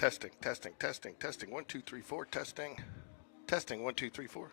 Testing, testing, testing, testing. 1, 2, 3, 4. Testing, testing. 1, 2, 3, 4.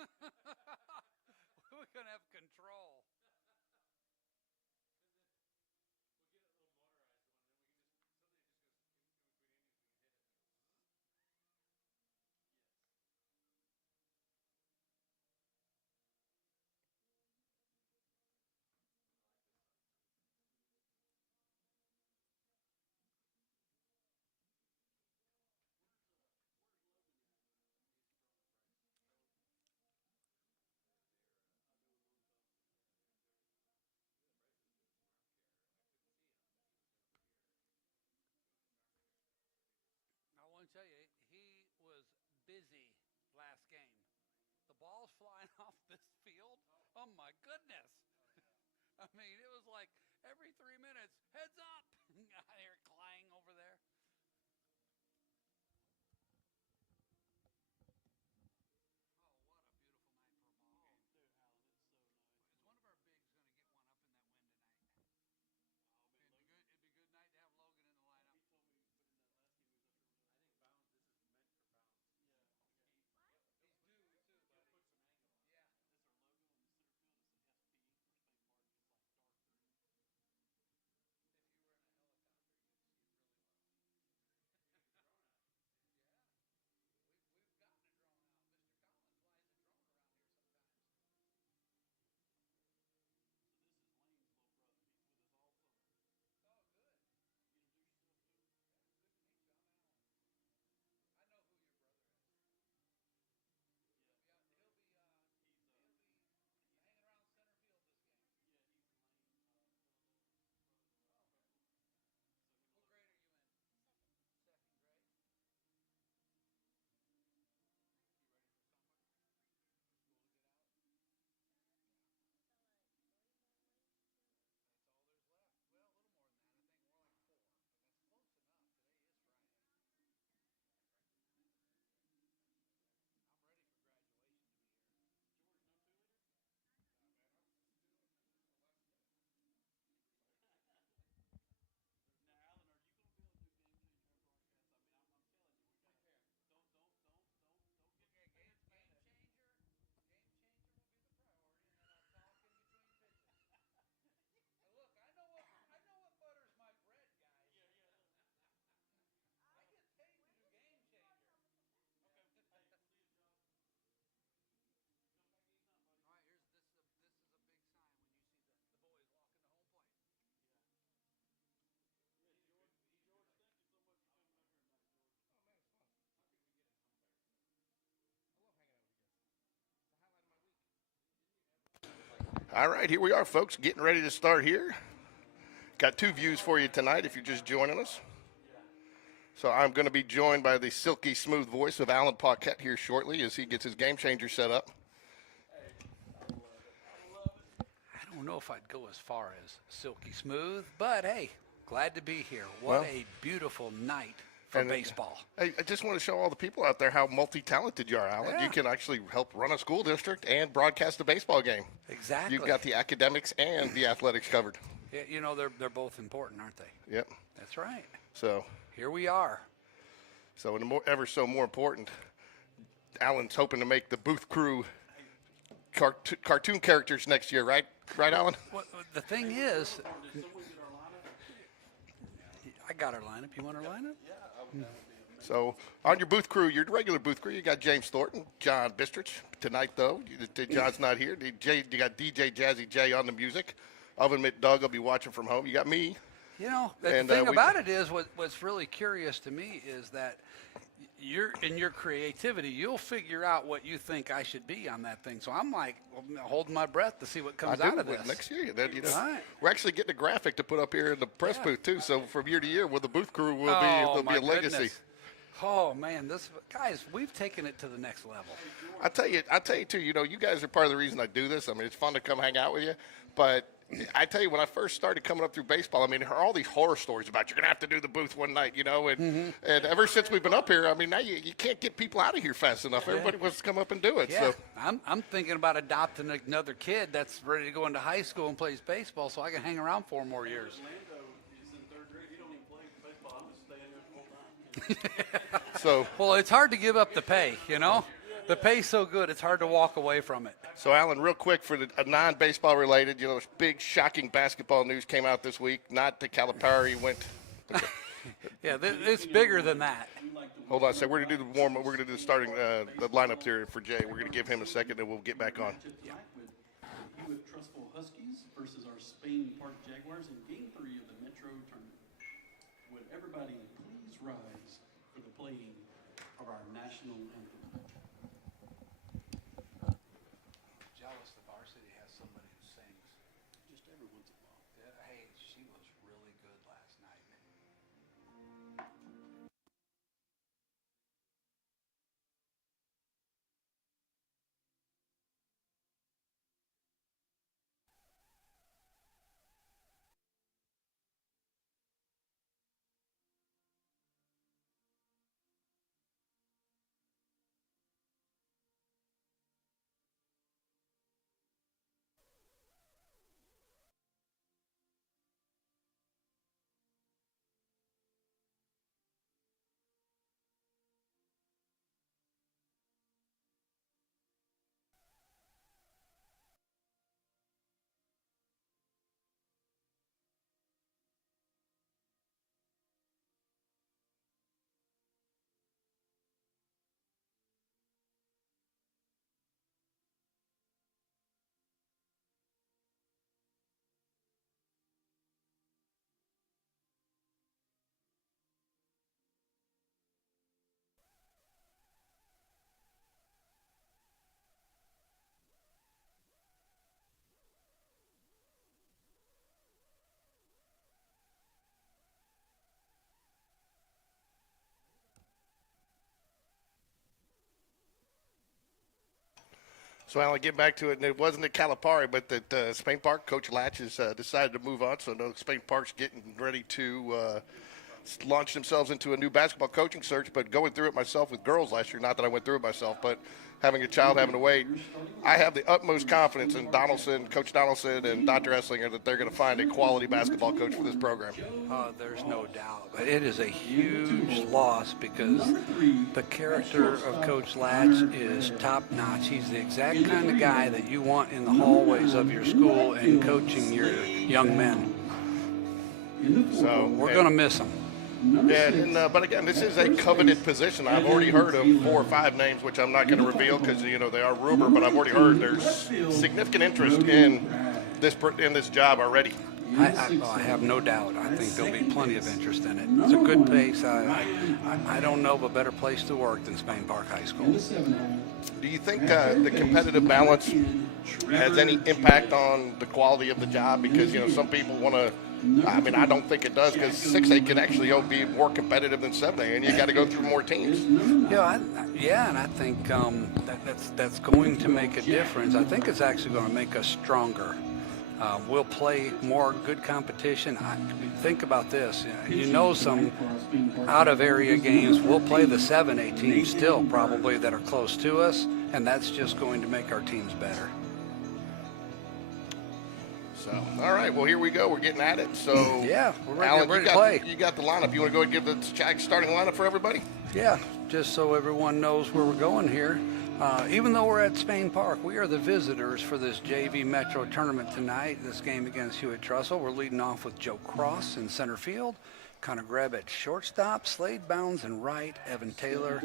We're going to have control. I want to tell you, he was busy last game. The ball's flying off this field. Oh my goodness. I mean, it was like every 3 minutes, heads up. They're clang over there. Oh, what a beautiful night for a ball game. Dude, Alan, it's so nice. Is one of our bigs going to get one up in that wind tonight? Oh, man, It'd be good. It'd be a good night to have Logan in the lineup. he told me in that last game he was up here with us. I think Bounds, this is meant for Bounds. Yeah, yeah. He's due too, He'll buddy. put some angle on it. Yeah. That's our logo in the center field. It's an SP, first base part, just like dark green. If you were in a helicopter, you'd see it really well. Take a drone out. Yeah. We've gotten a drone out. Mr. Collins flies a drone around here sometimes. So this is Lane's little brother. He's with us all summer. Oh, good. You introduce yourself to him? Yeah, good to meet you. I'm Alan. I know who your brother is. Yeah. He'll be hanging around center field this game. Yeah, he's Lane, brother-in-law, Oh, okay. Trussville. So What grade are you in? Second grade. You ready for summer? For school to get out? That's all there's left. Well, a little more than that. I think more like 4, but that's close enough. Today is Friday. I'm ready for graduation to be here. George, no 2-liter? Nah, man, I was just doing it for last minute. Now, Alan, are you going to be able to do Game Changer on broadcast? I mean, I'm telling you, we got to. can. Don't get Okay, game fans mad at me. changer. Game changer will be the priority, and then I'll talk in between pitches. Look, I know what butters my bread, guys. Yeah. I get paid to do game changer. Okay. Hey, see you, John. Come back anytime, buddy. All right, this is a big sign when you see the boys walking to home plate. Yeah. Yeah, George, thank you so much for coming up here tonight, George. Oh, man, it's fun. How can we get an umpire tonight? I love hanging out with you guys. It's the highlight of my week. All right, here we are, folks, getting ready to start here. Got 2 views for you tonight if you're just joining us. So I'm going to be joined by the silky smooth voice of Alan Paquette here shortly as he gets his game changer set up. I don't know if I'd go as far as silky smooth, but hey, glad to be here. What Well, a beautiful night for baseball. I just want to show all the people out there how multi-talented you are, Alan. Yeah. You can actually help run a school district and broadcast a baseball game. Exactly. You've got the academics and the athletics covered. Yeah, you know, they're both important, aren't they? Yep. That's right. So Here we are. and ever so more important, Alan's hoping to make the Booth Crew cartoon characters next year, right? Right, Alan? Well, the thing is, Did someone get our lineup? I got our lineup. You want our lineup? So on your booth crew, your regular booth crew, you got James Thornton, John Bistrich. Tonight, though, John's not here. You got DJ Jazzy J on the music. Oven Mitt Doug will be watching from home. You got me. You know, the And, thing about it is, what's really curious to me is that in your creativity, you'll figure out what you think I should be on that thing. So I'm like holding my breath to see what comes out of this. Next year. Then, Right. We're actually getting a graphic to put up here in the press booth, too. So from year to year, with the booth crew, there'll be a legacy. Goodness. Oh man, guys, we've taken it to the next level. I tell you too. You guys are part of the reason I do this. I mean, it's fun to come hang out with you, but I tell you, when I first started coming up through baseball, I mean, there are all these horror stories about you're gonna have to do the booth one night, and ever since we've been up here, I mean, now you can't get people out of here fast enough. Everybody wants to come up and do it. Yeah, So I'm thinking about adopting another kid that's ready to go into high school and plays baseball, so I can hang around 4 more years. Orlando is in 3rd grade. He don't even play baseball. I'm just staying here the whole time. So Well, it's hard to give up the pay, The pay's so good, it's hard to walk away from it. So, Alan, real quick for the non-baseball related, big shocking basketball news came out this week. Not that Calipari went. Yeah, it's bigger than that. Hold on a second. We're going to do the warm-up. We're going to do the starting the lineup here for Jay. We're going to give him a second, and we'll get back on. With the Hewitt-Trussville Huskies versus our Spain Park Jaguars in Game 3 of the Metro Tournament. Would everybody please rise for the playing of our national anthem? Jealous the varsity has somebody who sings. Just every once in a while. Hey, she was really good last night. So, Alan, get back to it. And it wasn't at Calipari, but that Spain Park, Coach Latch has decided to move on. So, no, Spain Park's getting ready to launch themselves into a new basketball coaching search. But going through it myself with girls last year, not that I went through it myself, but having a child having to wait, I have the utmost confidence in Donaldson, Coach Donaldson, and Dr. Esslinger that they're going to find a quality basketball coach for this program. There's no doubt. But it is a huge loss because the character of Coach Latch is top-notch. He's the exact kind of guy that you want in the hallways of your school and coaching your young men. So We're going to miss him. Yeah, but again, this is a coveted position. I've already heard of 4 or 5 names, which I'm not going to reveal because they are rumor. But I've already heard there's significant interest in this job already. I have no doubt. I think there'll be plenty of interest in it. It's a good place. I don't know of a better place to work than Spain Park High School. Do you think the competitive balance has any impact on the quality of the job? Because some people want to. I mean, I don't think it does because 6A can actually be more competitive than 7A, and you got to go through more teams. Yeah, and I think that's going to make a difference. I think it's actually going to make us stronger. We'll play more good competition. Think about this. Some out-of-area games. We'll play the 7A teams still probably that are close to us, and that's just going to make our teams better. So, all right, well, here we go. We're getting at it. So, yeah, we're ready, Alan, to play. You got the lineup. You want to go ahead and give the JAGS starting lineup for everybody? Yeah, just so everyone knows where we're going here. Even though we're at Spain Park, we are the visitors for this JV Metro tournament tonight. This game against Hewitt-Trussville. We're leading off with Joe Cross in center field. Connor Greb at shortstop, Slade Bounds in right, Evan Taylor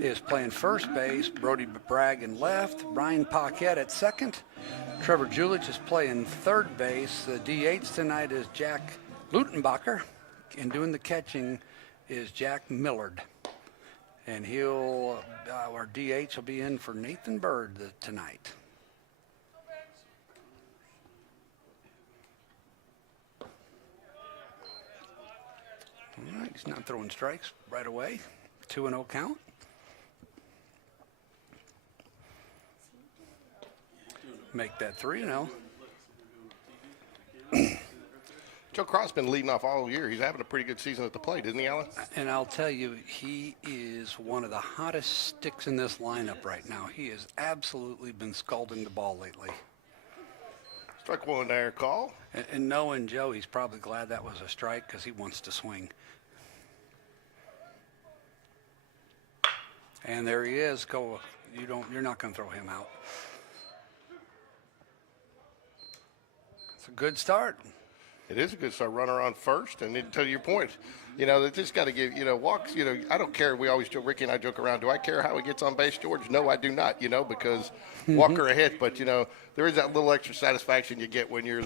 is playing first base, Brody Bragg in left, Brian Paquette at second, Trevor Julich is playing third base. The DH tonight is Jack Lutenbacher, and doing the catching is Jack Millard. And our DH will be in for Nathan Bird tonight. All right, he's not throwing strikes right away. 2-0 count. Make that 3-0. Joe Cross been leading off all year. He's having a pretty good season at the plate, isn't he, Alan? And I'll tell you, he is one of the hottest sticks in this lineup right now. He has absolutely been scalding the ball lately. Strike one there, call. And knowing Joe, he's probably glad that was a strike because he wants to swing. And there he is. You're not going to throw him out. It's a good start. It is a good start. Runner on first, and then to your point, they just got to give, walks. I don't care. We always joke, Ricky and I joke around. Do I care how he gets on base, George? No, I do not. Because Walker a hit, but there is that little extra satisfaction you get when you're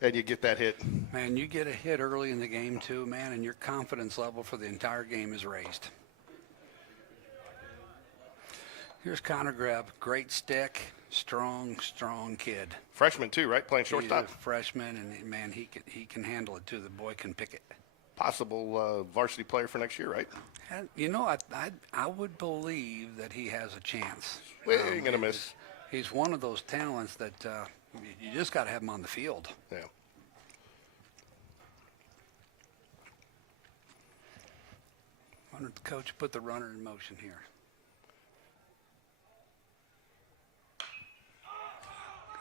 and you get that hit. Man, you get a hit early in the game too, man, and your confidence level for the entire game is raised. Here's Connor Greb, great stick, strong kid. Freshman too, right? Playing shortstop. He's a freshman, and man, he can handle it too. The boy can pick it. Possible varsity player for next year, right? And I would believe that he has a chance. We ain't gonna miss. He's one of those talents that you just got to have him on the field. Yeah. Why don't the coach put the runner in motion here?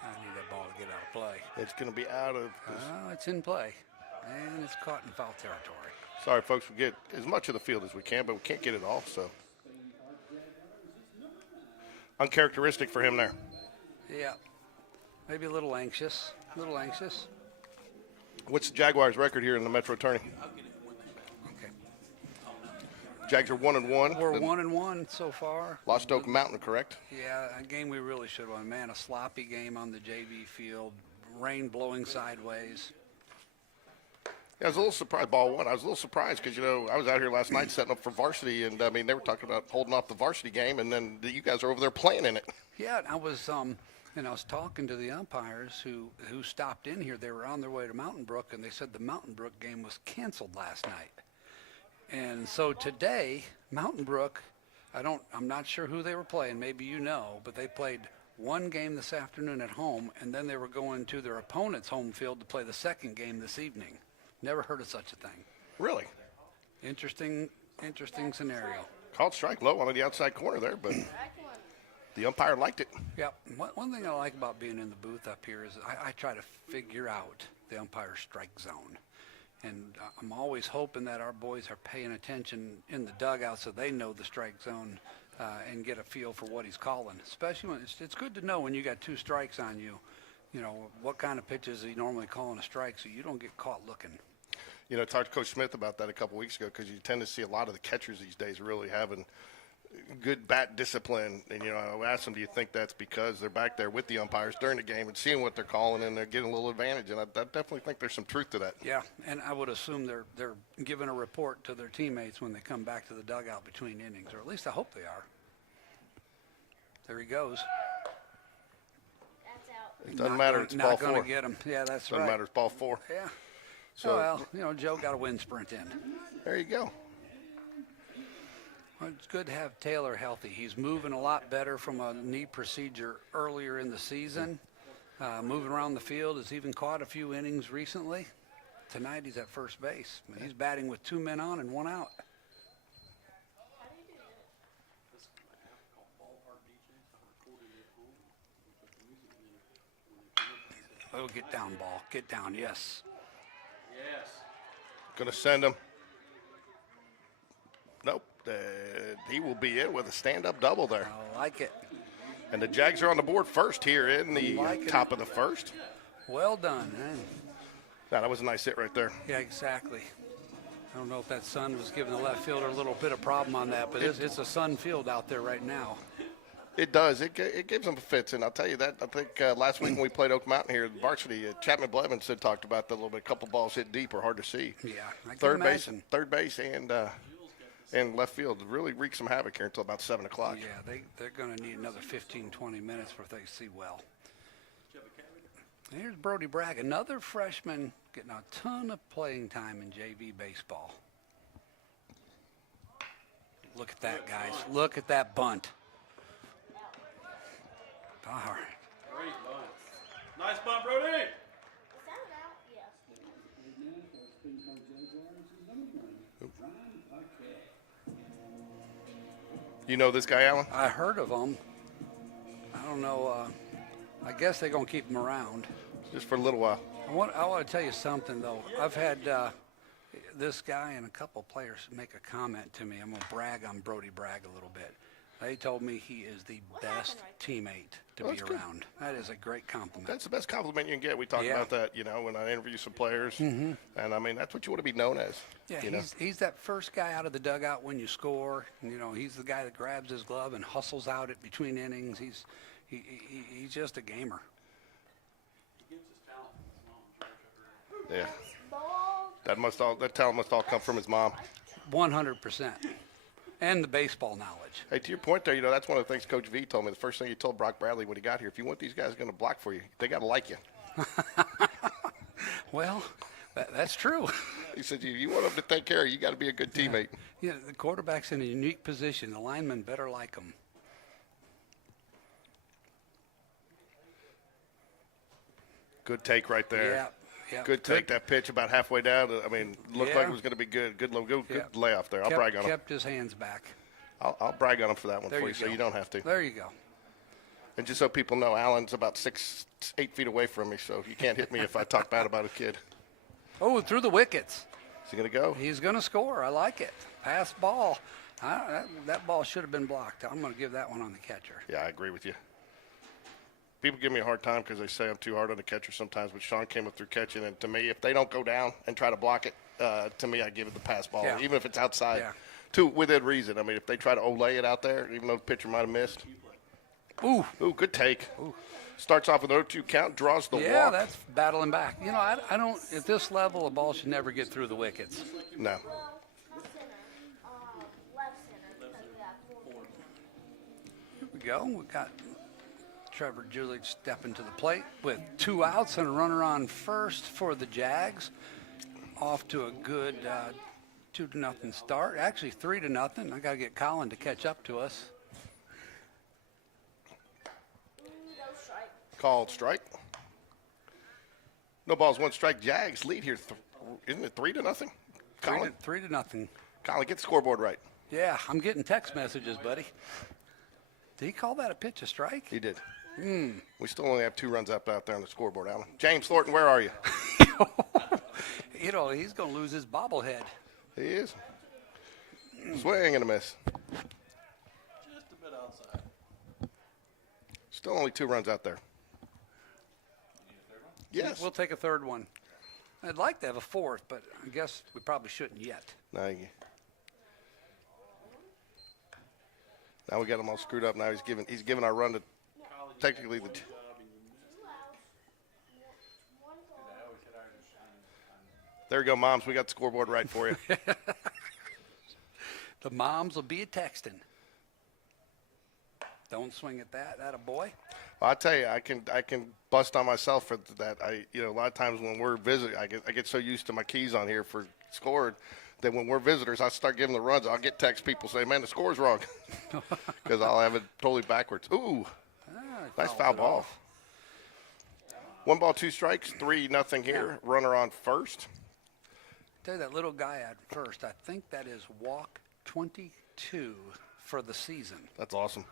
I need that ball to get out of play. It's going to be out of. It's in play, and it's caught in foul territory. Sorry, folks. We get as much of the field as we can, but we can't get it all. So uncharacteristic for him there. Yeah, maybe a little anxious. What's the Jaguars' record here in the Metro Tourney? Okay. Jags are 1-1. We're 1-1 so far. Lost Oak Mountain, correct? Yeah, a game we really should have won. Man, a sloppy game on the JV field. Rain blowing sideways. Yeah, I was a little surprised. Ball one. I was a little surprised because, I was out here last night setting up for varsity, and, they were talking about holding off the varsity game, and then you guys are over there playing in it. Yeah, I was talking to the umpires who stopped in here. They were on their way to Mountain Brook, and they said the Mountain Brook game was canceled last night. And so today, Mountain Brook, I'm not sure who they were playing. Maybe but they played one game this afternoon at home, and then they were going to their opponent's home field to play the second game this evening. Never heard of such a thing. Really? Interesting scenario. Called strike low on the outside corner there, but the umpire liked it. Yeah. One thing I like about being in the booth up here is I try to figure out the umpire's strike zone. And I'm always hoping that our boys are paying attention in the dugout so they know the strike zone and get a feel for what he's calling. Especially when it's good to know when you got two strikes on you, what kind of pitches he normally calling a strike so you don't get caught looking. I talked to Coach Smith about that a couple weeks ago because you tend to see a lot of the catchers these days really having good bat discipline. And, I asked them, do you think that's because they're back there with the umpires during the game and seeing what they're calling and they're getting a little advantage? And I definitely think there's some truth to that. Yeah, and I would assume they're giving a report to their teammates when they come back to the dugout between innings, or at least I hope they are. There he goes. That's out. It doesn't matter. It's ball Not 4. going to get him. Yeah, that's right. Doesn't matter. It's ball 4. Yeah. So, Joe got a wind sprint in. There you go. Well, it's good to have Taylor healthy. He's moving a lot better from a knee procedure earlier in the season. Moving around the field. Has even caught a few innings recently. Tonight he's at first base. He's batting with 2 men on and 1 out. Oh, get down, ball. Get down, yes. Yes. Going to send him. Nope. He will be in with a stand-up double there. I like it. And the Jags are on the board first here in the top of the first. Well done, man. That was a nice hit right there. Yeah, exactly. I don't know if that sun was giving the left fielder a little bit of problem on that, but it's a sun field out there right now. It does. It gives them fits, and I'll tell you that. I think last week when we played Oak Mountain here, varsity, Chapman Blevins had talked about that a little bit. A couple balls hit deep or hard to see. Yeah, I can third imagine. base, and left field really wreaked some havoc here until about 7 o'clock. Yeah, they're going to need another 15, 20 minutes before they see well. And here's Brody Bragg, another freshman getting a ton of playing time in JV baseball. Look at that, guys. Look at that bunt. All right. Great bunt. Nice bunt, Brody. Is that an out? Yes. You know this guy, Alan? I heard of him. I don't know. I guess they're going to keep him around. Just for a little while. I want to tell you something, though. I've had this guy and a couple players make a comment to me. I'm going to brag on Brody Bragg a little bit. They told me he is the best teammate to be around. That is a great compliment. That's the best compliment you can get. We talk about that, you know, when I interview some players. And, I mean, that's what you want to be known as. Yeah, you know? he's that first guy out of the dugout when you score. You know, he's the guy that grabs his glove and hustles out at between innings. He's just a gamer. He gives his talent from his mom, George. Yeah. That talent must all come from his mom. 100%. And the baseball knowledge. Hey, to your point there, you know, that's one of the things Coach V told me. The first thing he told Brock Bradley when he got here, if you want these guys going to block for you, they got to like you. Well, that's true. He said, you want them to take care of you, got to be a good teammate. Yeah, the quarterback's in a unique position. The linemen better like him. Good take right there. Yeah. Yeah. Good take. That pitch about halfway down. I mean, looked like it was going to be good. Good layoff there. I'll brag on him. Kept his hands back. I'll brag on him for that one There for you you, so go. you don't have to. There you go. And just so people know, Alan's about 8 feet away from me, so you can't hit me if I talk bad about a kid. Oh, through the wickets. Is he going to go? He's going to score. I like it. Pass ball. That ball should have been blocked. I'm going to give that one on the catcher. Yeah, I agree with you. People give me a hard time because they say I'm too hard on the catcher sometimes, but Sean came up through catching, and to me, if they don't go down and try to block it, to me, I give it the pass ball, Yeah. even if it's outside. Yeah. Within reason. I mean, if they try to olay it out there, even though the pitcher might have missed. Ooh. Ooh, good take. Ooh. Starts off with an 0-2 count, draws the Yeah, walk. that's battling back. You know, I don't, at this level, a ball should never get through the wickets. No. Well, center, left center, because we got 4 Here we go. We got Trevor Julich stepping to the plate with 2 outs and a runner on first for the Jags. Off to a good 2-0 start. Actually, 3-0. I got to get Colin to catch up to us. No strike. Called strike. No balls, 1 strike. Jags lead here. Isn't it 3-0? Colin, 3-0. Colin, get the scoreboard right. Yeah, I'm getting text messages, buddy. Did he call that a pitch, a strike? He did. We still only have 2 runs up out there on the scoreboard, Alan. James Thornton, where are you? You know, he's going to lose his bobblehead. He is. Swing and a miss. Just a bit outside. Still only 2 runs out there. Yes. We'll take a third one. I'd like to have a fourth, but I guess we probably shouldn't yet. Now we got him all screwed up. Now he's giving our run to technically the. 2 outs. 1 ball. There you go, Moms. We got the scoreboard right for you. The moms will be a texting. Don't swing at that. That a boy. Well, I tell you, I can bust on myself for that. A lot of times when we're visiting, I get so used to my keys on here for scored that when we're visitors, I start giving the runs. I'll get text people saying, "Man, the score's wrong," because I'll have it totally backwards. Ooh, nice foul ball. Off. 1 ball, 2 strikes, 3-0 here. Runner on first. Tell you that little guy at first. I think that is walk 22 for the season. That's awesome.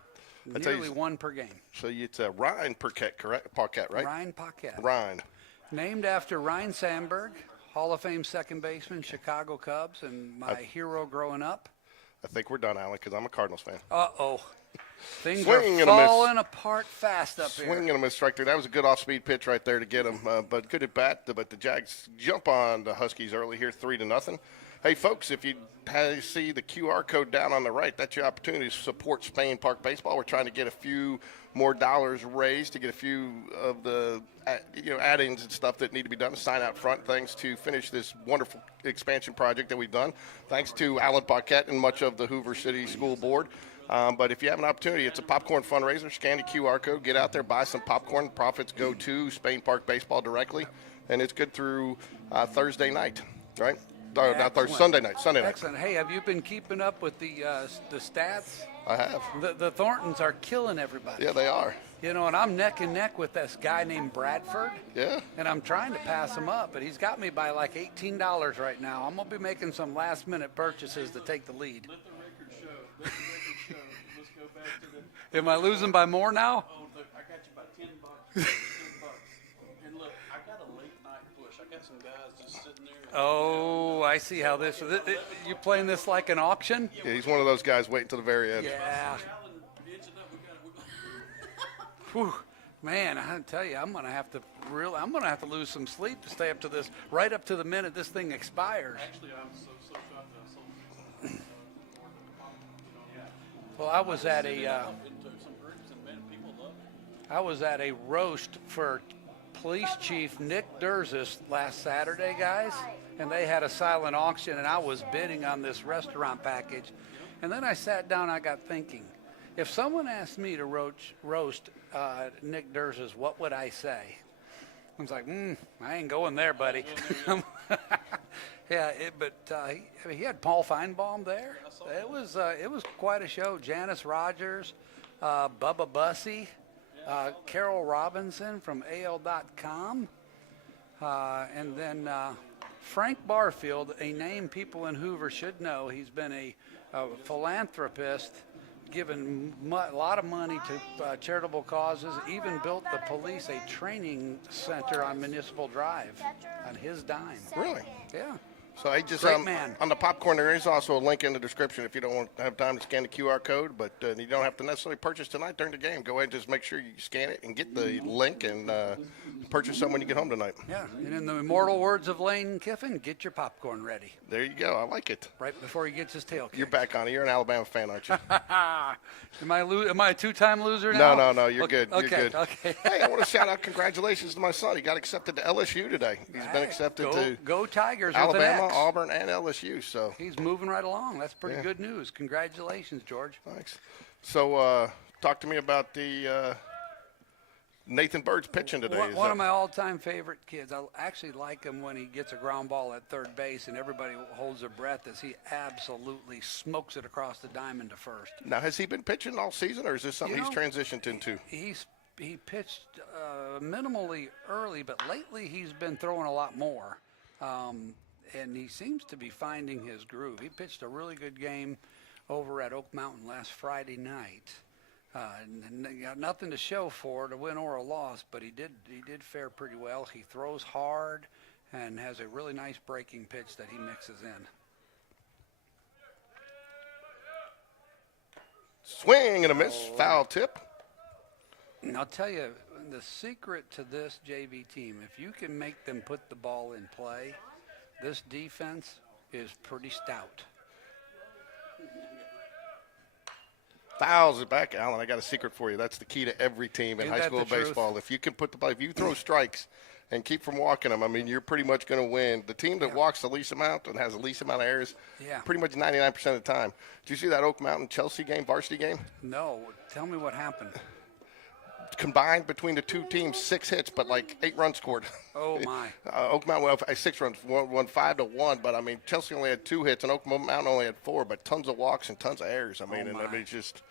I tell Nearly you, 1 per game. so it's Ryan Paquette, correct? Paquette, right? Ryan Paquette. Ryan. Named after Ryan Sandberg, Hall of Fame second baseman, Chicago Cubs, and my hero growing up. I think we're done, Alan, because I'm a Cardinals fan. Uh-oh. Things Swing are and a miss. falling apart fast up here. Swing and a miss strike there. That was a good off-speed pitch right there to get him, but good at bat. But the Jags jump on the Huskies early here, 3-0. Hey, folks, if you see the QR code down on the right, that's your opportunity to support Spain Park Baseball. We're trying to get a few more dollars raised to get a few of the add-ins and stuff that need to be done, sign out front things to finish this wonderful expansion project that we've done. Thanks to Alan Paquette and much of the Hoover City School Board. But if you have an opportunity, it's a popcorn fundraiser. Scan the QR code, get out there, buy some popcorn. Profits go to Spain Park Baseball directly, and it's good through Thursday night, right? Not Thursday, Sunday night. Excellent. Hey, have you been keeping up with the stats? I have. The Thorntons are killing everybody. Yeah, they are. You know, and I'm neck and neck with this guy named Bradford. Yeah. And I'm trying to pass him up, but he's got me by like $18 right now. I'm going to be making some last-minute purchases to take the lead. Let the record show. Let the record show. Let's go back to the. Am I losing by more now? Oh, look, I got you by $10. $10. And look, I got a late night push. I got some guys just sitting there. Oh, I see how this. You playing this like an auction? Yeah, he's one of those guys waiting till the very end. Yeah. Whew. Man, I tell you, I'm gonna have to lose some sleep to stay up to this, right up to the minute this thing expires. Actually, I was so shocked that I sold more than Well, I was at into a some groups, and man, people love it. I was at a roast for Police Chief Nick Durzis last Saturday, guys, and they had a silent auction, and I was bidding on this restaurant package, and then I sat down. I got thinking, if someone asked me to roast Nick Durzis, what would I say? I was like, I ain't going there, buddy. Yeah, he had Paul Feinbaum there. It was quite a show. Janice Rogers, Bubba Bussy, Carol Robinson from AL.com, and then Frank Barfield, a name people in Hoover should know. He's been a philanthropist, given a lot of money to charitable causes, even built the police a training center on Municipal Drive on his dime. Really? Yeah. So I just Great man. on the popcorn there is also a link in the description if you don't want to have time to scan the QR code, but you don't have to necessarily purchase tonight during the game. Go ahead and just make sure you scan it and get the link and purchase some when you get home tonight. Yeah, and in the immortal words of Lane Kiffin, get your popcorn ready There you go. I like it. right before he gets his tail kicked. You're back on it. You're an Alabama fan, aren't you? Am I a two-time loser now? No. You're good. You're Okay, good. okay. Hey, I want to shout out congratulations to my son. He got accepted to LSU today. He's been accepted to Go Tigers with Alabama, an X. Auburn, and LSU. So He's moving right along. That's pretty Yeah. good news. Congratulations, George. thanks. So talk to me about the Nathan Bird's pitching today. One of my all-time favorite kids. I actually like him when he gets a ground ball at third base and everybody holds their breath as he absolutely smokes it across the diamond to first. Now, has he been pitching all season, or is this something You he's know, transitioned into? He pitched minimally early, but lately he's been throwing a lot more. And he seems to be finding his groove. He pitched a really good game over at Oak Mountain last Friday night. And got nothing to show for it, a win or a loss, but he did fare pretty well. He throws hard and has a really nice breaking pitch that he mixes in. Swing and a miss, foul tip. And I'll tell you, the secret to this JV team, if you can make them put the ball in play, this defense is pretty stout. Fouls it back, Alan. I got a secret for you. That's the key to every team in Isn't high that school the truth? baseball. If you can put the ball, if you throw strikes and keep from walking them, I mean, you're pretty much going to win. The team that walks the least amount and has the least amount of errors, pretty much 99% of the time. Did you see that Oak Mountain Chelsea game, varsity game? No, tell me what happened. Combined between the two teams, 6 hits, but like 8 runs scored. Oh, my. Oak Mountain won 6 runs, won 5-1. But I mean, Chelsea only had 2 hits, and Oak Mountain only had 4. But tons of walks and tons of errors. I mean, it's just,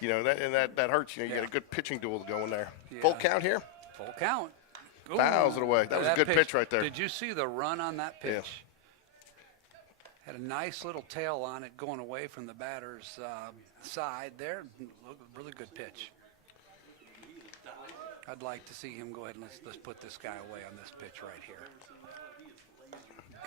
that hurts. You get a good pitching duel going there. Yeah. Full count here. Full count. Ooh. Fouls it away. That was a good pitch right there. Did you see the run on that pitch? Yeah. Had a nice little tail on it going away from the batter's side there. Really good pitch. I'd like to see him go ahead and let's put this guy away on this pitch right here.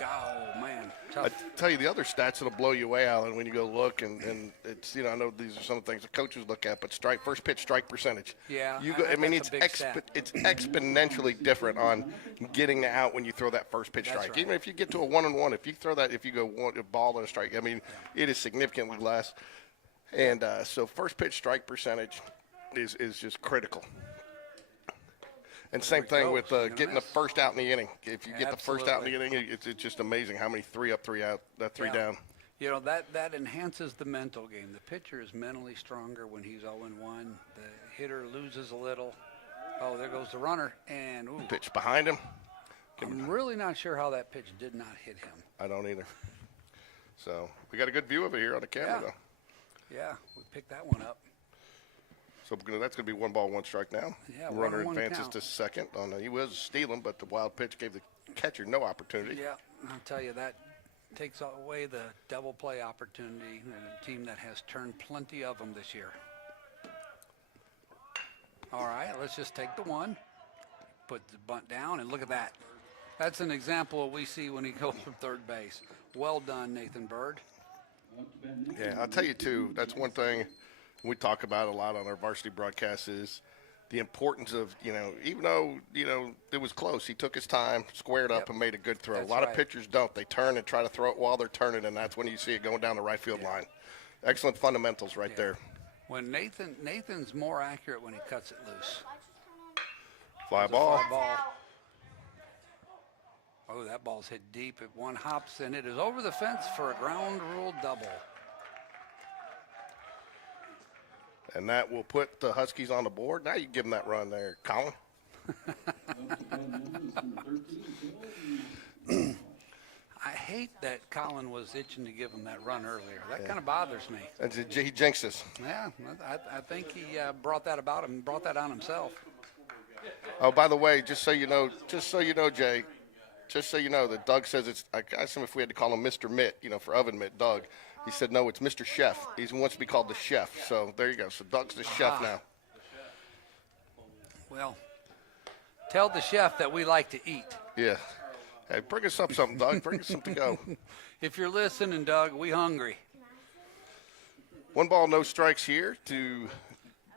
Oh, man. Tough. I tell you, the other stats that'll blow you away, Alan, when you go look, and it's, I know these are some things the coaches look at, but first pitch strike percentage. Yeah, It's that's a big stat. it's exponentially different on getting out when you throw that first pitch That's strike. right. Even if you get to a 1-on-1, if you go a ball and a strike, I mean, it is significantly less. And so first pitch strike percentage is just critical. And same thing with getting the first out in the inning. If you get the first out in the inning, it's just amazing how many 3 up, 3 out, 3 down. That enhances the mental game. The pitcher is mentally stronger when he's 0-1. The hitter loses a little. Oh, there goes the runner. And ooh, Pitch behind him. I'm really not sure how that pitch did not hit him. I don't either. So we got a good view of it here on the camera, though. Yeah, we picked that one up. So that's going to be 1 ball, 1 strike now. Yeah, Runner 1-1 advances count. to second. He was stealing, but the wild pitch gave the catcher no opportunity. Yeah, I'll tell you, that takes away the double play opportunity in a team that has turned plenty of them this year. All right, let's just take the 1, put the bunt down, and look at that. That's an example of what we see when he goes from third base. Well done, Nathan Bird. Yeah, I'll tell you, too, that's one thing we talk about a lot on our varsity broadcasts is the importance of, even though, it was close, he took his time, squared up, Yep. and made a good throw. That's a lot right. of pitchers don't. They turn and try to throw it while they're turning, and that's when you see it going down the right field line. Excellent fundamentals right there. When Nathan's more accurate when he cuts it loose. Fly It's a ball. fly ball. Oh, that ball's hit deep. If one hops, and it is over the fence for a ground rule double. And that will put the Huskies on the board. Now you give them that run there, Colin. I hate that Colin was itching to give him that run earlier. That kind of bothers me. And he jinxed us. Yeah, I think he brought that about him, brought that on himself. Oh, by the way, just so you know, Jay, just so you know that Doug says it's. I asked him if we had to call him Mr. Mitt, for oven mitt, Doug. He said no, it's Mr. Chef. He wants to be called the chef. So there you go. So Doug's the chef now. Well, tell the chef that we like to eat. Yeah. Hey, bring us up something, Doug. Bring us something to go. If you're listening, Doug, we hungry. 1 ball, no strikes here to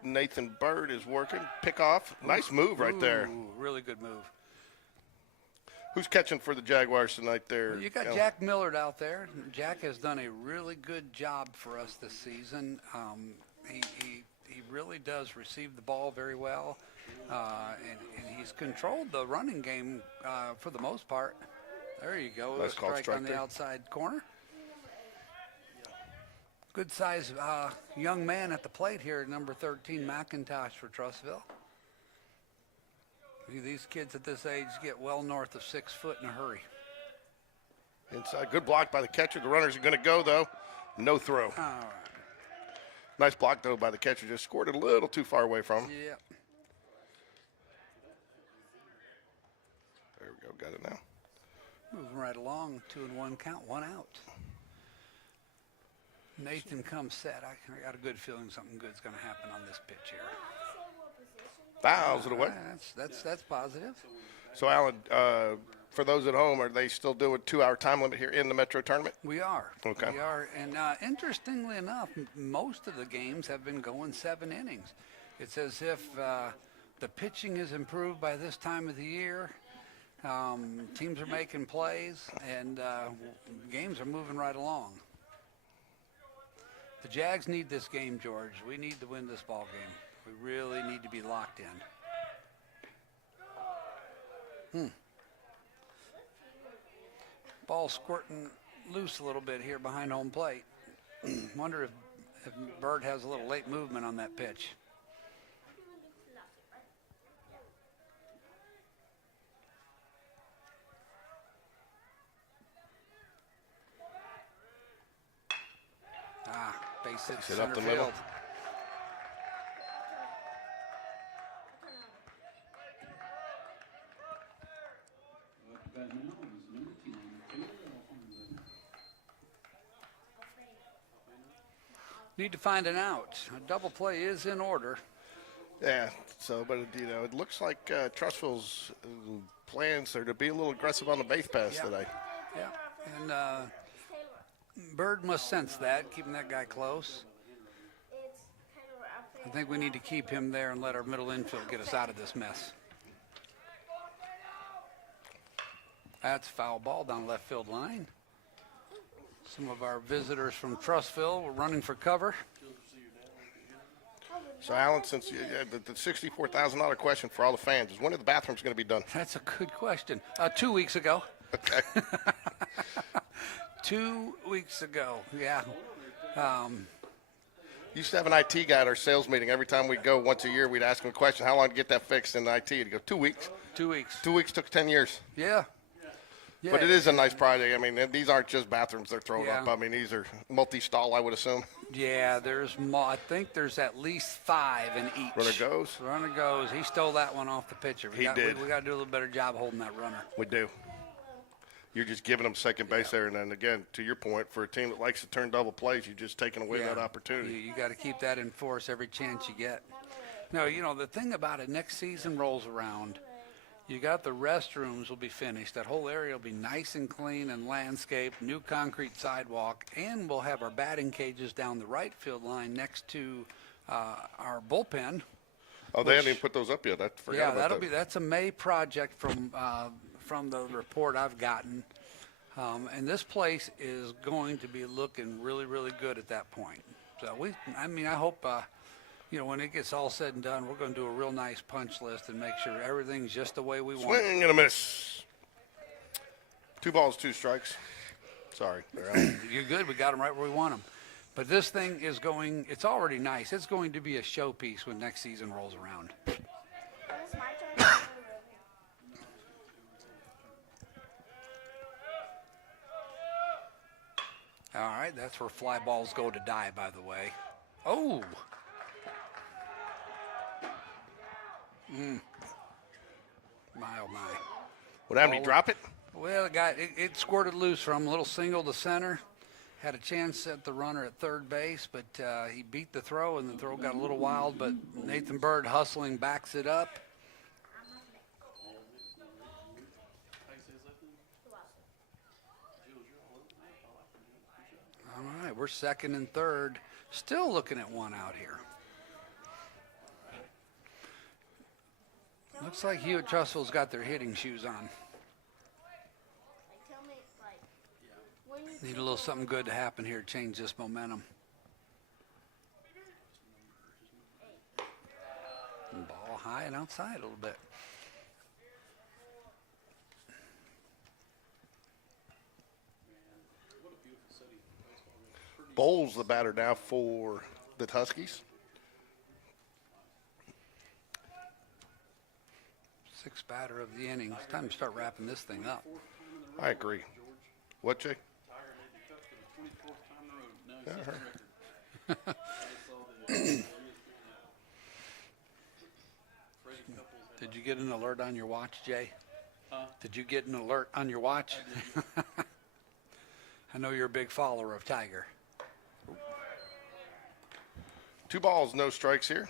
Nathan Bird is working. Pick off. Nice move right there. Ooh, really good move. Who's catching for the Jaguars tonight there? You got Jack Millard out there. Jack has done a really good job for us this season. He really does receive the ball very well, and he's controlled the running game for the most part. There you go. Nice A called strike on the there. outside corner. Good size young man at the plate here, number 13, McIntosh for Trussville. These kids at this age get well north of 6 foot in a hurry. Inside. Good block by the catcher. The runners are going to go, though. No throw. All right. Nice block, though, by the catcher. Just scored it a little too far away from him. Yep. There we go. Got it now. Moving right along, 2-1 count, 1 out. Nathan comes set. I got a good feeling something good's going to happen on this pitch here. Fouls it away. That's positive. So, Alan, for those at home, are they still doing 2-hour time limit here in the Metro tournament? We are. Okay. We are. And interestingly enough, most of the games have been going 7 innings. It's as if the pitching is improved by this time of the year. Teams are making plays, and games are moving right along. The Jags need this game, George. We need to win this ball game. We really need to be locked in. Ball squirting loose a little bit here behind home plate. Wonder if Bird has a little late movement on that pitch. Base hit Hit up center the field. middle. Bat now is number 10, Taylor Alfonso. Need to find an out. A double play is in order. Yeah. So, but, it looks like Trussville's plans are to be a little aggressive on the base pass today. Yeah. And Bird must sense that, keeping that guy close. I think we need to keep him there and let our middle infield get us out of this mess. That's foul ball down left field line. Some of our visitors from Trussville were running for cover. So, Alan, since the $64,000 question for all the fans is when are the bathrooms going to be done? That's a good question. 2 weeks ago. Okay. 2 weeks ago, yeah. Used to have an IT guy at our sales meeting. Every time we'd go once a year, we'd ask him a question, how long to get that fixed in IT? He'd go, 2 weeks. 2 weeks. 2 weeks took 10 years. Yeah. Yeah. But it is a nice project. I mean, these aren't just bathrooms they're throwing Yeah. up. I mean, these are multi-stall, I would assume. Yeah, I think there's at least 5 in each. Runner goes. Runner goes. He stole that one off the pitcher. He did. We got to do a little better job holding that runner. We do. You're just giving them second base there. And then, again, to your point, for a team that likes to turn double plays, you're just taking away that opportunity. You got to keep that in force every chance you get. No, the thing about it, next season rolls around. You got the restrooms will be finished. That whole area will be nice and clean and landscaped, new concrete sidewalk, and we'll have our batting cages down the right field line next to our bullpen. Oh, they haven't even put those up yet. I forgot Yeah, about that. that's a May project from the report I've gotten. And this place is going to be looking really, really good at that point. So I hope, when it gets all said and done, we're going to do a real nice punch list and make sure everything's just the way we want it. Swing and a miss. 2 balls, 2 strikes. Sorry. They're out. You're good. We got them right where we want them. But this thing is it's already nice. It's going to be a showpiece when next season rolls around. When it's my turn, All right, that's where fly balls go to die, by the way. Oh. My, oh, my. What happened? Did he drop it? Well, it squirted loose from him. A little single to center. Had a chance at the runner at third base, but he beat the throw, and the throw got a little wild, but Nathan Bird hustling backs it up. All right, we're second and third. Still looking at 1 out here. Looks like Hewitt-Trussville's got their hitting shoes on. tell me, when you Need a little something good to happen here to change this momentum. And ball high and outside a little bit. Bowles the batter now for the Huskies. 6th batter of the inning. It's time to start wrapping this thing up. I agree. What, Jay? Tiger made the cut for the 24th time in a row. No, he's set the record. I just saw the Freddie Couples had Did you get an alert on your watch, Jay? Did you get an alert on your watch? I know you're a big follower of Tiger. 2 balls, no strikes here.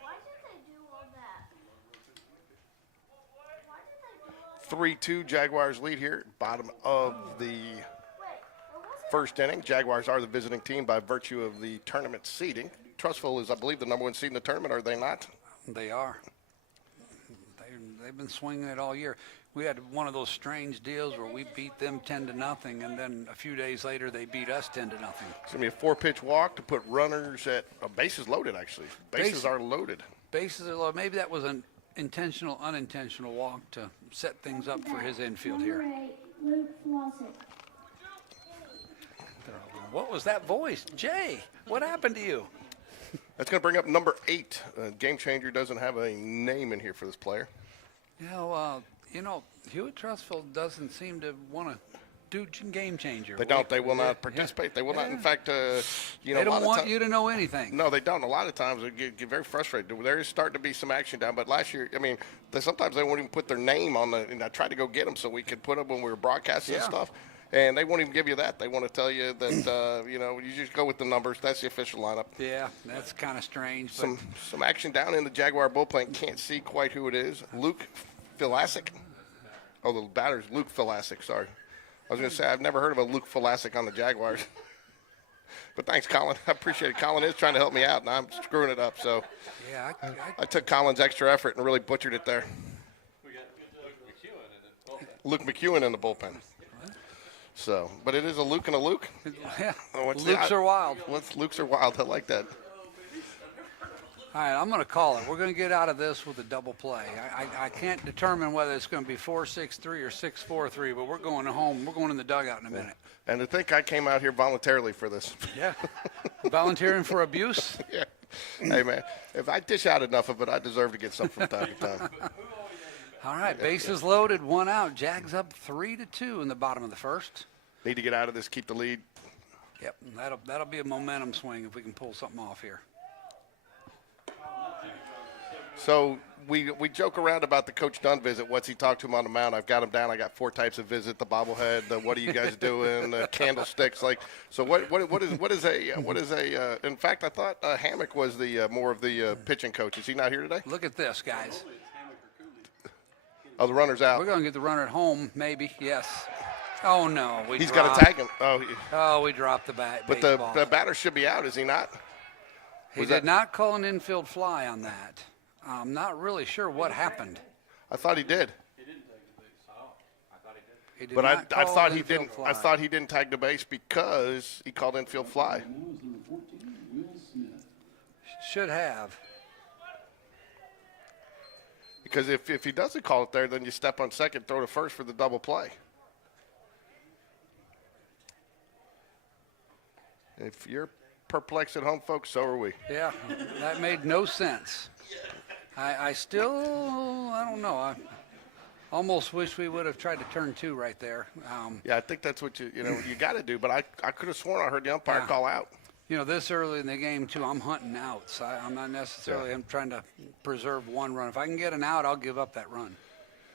why did they do all that? Why did they do all that? 3-2 Jaguars lead here. Bottom of the Wait, it wasn't first inning. Jaguars are the visiting team by virtue of the tournament seeding. TRUSVILLE is, I believe, the #1 seed in the tournament, are they not? They are. They've been swinging it all year. We had one of those strange deals where we beat them 10-0, and then a few days later they beat us 10-0. It's going to be a 4-pitch walk to put runners at bases loaded, actually. Bases are loaded. Bases are low. Maybe that was an intentional, unintentional walk to set things up for his infield here. What was that voice? Jay, what happened to you? That's going to bring up number 8. Game Changer doesn't have a name in here for this player. Hewitt-Trussville doesn't seem to want to do Game Changer. They don't. They will not participate. They will not. In fact, They a lot don't of want you to know anything. No, they don't. A lot of times they get very frustrated. There is starting to be some action down. But last year, sometimes they won't even put their name on the. And I tried to go get them so we could put them when we were broadcasting and stuff. And they won't even give you that. They want to tell you that you just go with the numbers. That's the official lineup. Yeah, that's kind of strange. Some action down in the Jaguar bullpen. Can't see quite who it is. Luke Filasic. Oh, the batter's Luke Filasic. Sorry. I was going to say, I've never heard of a Luke Filasic on the Jaguars. But thanks, Colin. I appreciate it. Colin is trying to help me out, and I'm screwing it up. So Yeah, I took Colin's extra effort and really butchered it there. We got Luke McEwen in the bullpen. So, but it is a Luke and a Luke. yeah. What's Lukes are wild. Lukes are wild. I like that. All right, I'm going to call it. We're going to get out of this with a double play. I can't determine whether it's going to be 4-6-3 or 6-4-3, but we're going home. We're going in the dugout in a minute. And to think I came out here voluntarily for this. Yeah. Volunteering for abuse? Yeah. Hey, man, if I dish out enough of it, I deserve to get some from time to time. All right, bases loaded, 1 out. Jags up 3-2 in the bottom of the first. Need to get out of this, keep the lead. Yep, that'll be a momentum swing if we can pull something off here. So we joke around about the Coach Dunn visit. What's he talked to him on the mound? I've got him down. I got 4 types of visit: the bobblehead, the what are you guys doing, the candlesticks. Like, so what is a? In fact, I thought Hammock was the more of the pitching coach. Is he not here today? Look at this, guys. Oh, the runner's out. We're going to get the runner at home, maybe, yes. Oh no, He's got to tag him. we dropped the bat. But baseball. the batter should be out, is he not? He did not call an infield fly on that. I'm not really sure what happened. I thought he did. He did But I not call thought an he infield didn't. fly. I thought he didn't tag the base because he called infield fly. Now is number 14, Will Smith. Should have. Because if he doesn't call it there, then you step on second, throw to first for the double play. If you're perplexed at home, folks, so are we. Yeah, that made no sense. I still, I don't know. I almost wish we would have tried to turn 2 right there. Yeah, I think that's what you got to do. But I could have sworn I heard the umpire Yeah. call out. This early in the game, too, I'm hunting outs. I'm not necessarily, I'm trying to preserve one run. If I can get an out, I'll give up that run.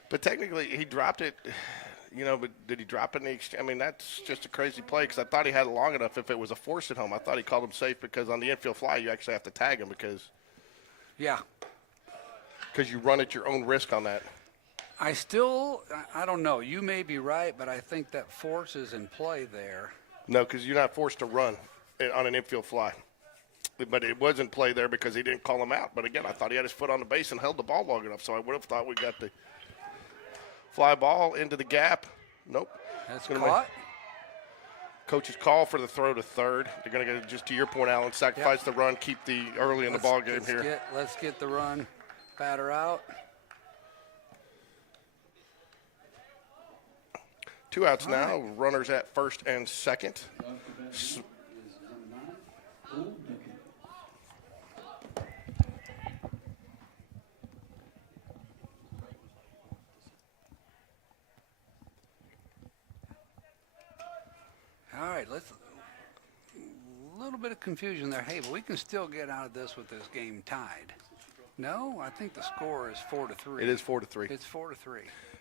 But technically, he dropped it. But did he drop it in the exchange? I mean, that's just a crazy play because I thought he had it long enough if it was a force at home. I thought he called him safe because on the infield fly, you actually have to tag him because Yeah. you run at your own risk on that. I don't know. You may be right, but I think that force is in play there. No, because you're not forced to run on an infield fly. But it was in play there because he didn't call him out. But again, I thought he had his foot on the base and held the ball long enough, so I would have thought we got the fly ball into the gap. Nope. That's Gonna caught. Coach's call for the throw to third. They're going to get, just to your point, Alan, sacrifice the run, keep the early in the ball game here. Let's get the run. Batter out. 2 outs now. Runners at first and second. Off the bat is number 9, Old Duckett. All right, let's. A little bit of confusion there. Hey, but we can still get out of this with this game tied. No, I think the score is 4-3. It is 4-3. It's 4-3.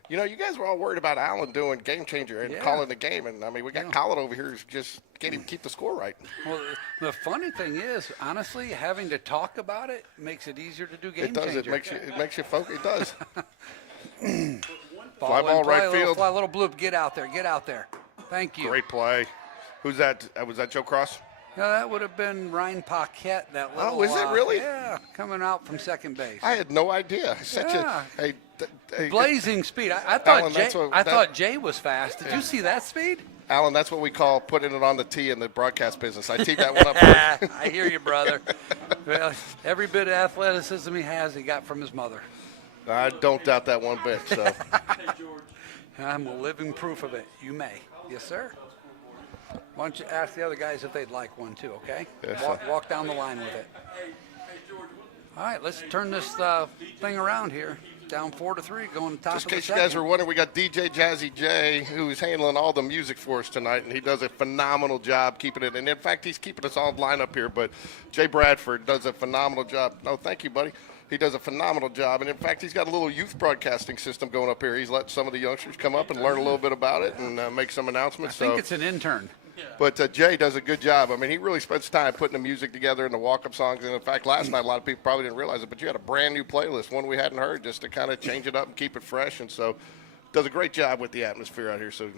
You guys were all worried about Allen doing game changer and Yeah. calling the game, and I mean, we got Colin over here who's just can't even keep the score right. Well, the funny thing is, honestly, having to talk about it makes it easier to do game It does. changer. It makes you focus. It does. Ball Fly in ball play, right field. Fly little bloop. Get out there. Get out there. Thank you. Great play. Who's that? Was that Joe Cross? No, that would have been Ryan Paquette. That little. Is it really? Yeah, coming out from second base. I had no idea. Yeah. Hey, Blazing speed. I thought Alan, Jay. that's thought Jay was fast. Did you see that speed? Alan, that's what we call putting it on the tee in the broadcast business. I teed that one up first. I hear you, brother. Well, every bit of athleticism he has, he got from his mother. I don't doubt that one bit. So, Hey, George. I'm a living proof of it. You may. Yes, sir. Why don't you ask the other guys if they'd like one too, okay? Yes, Walk down the line with it. All right, let's turn this thing around here. Down 4-3, going to top just of in the case you guys second. were wondering, we got DJ Jazzy J, who's handling all the music for us tonight, and he does a phenomenal job keeping it. And in fact, he's keeping us all in line up here. But Jay Bradford does a phenomenal job. No, thank you, buddy. He does a phenomenal job. And in fact, he's got a little youth broadcasting system going up here. He's let some of the youngsters come up and learn a little bit about it and make some announcements. I think it's an intern. But Jay does a good job. I mean, he really spends time putting the music together and the walk-up songs. And in fact, last night a lot of people probably didn't realize it, but you had a brand new playlist, one we hadn't heard, just to kind of change it up and keep it fresh. And so, does a great job with the atmosphere out here. So,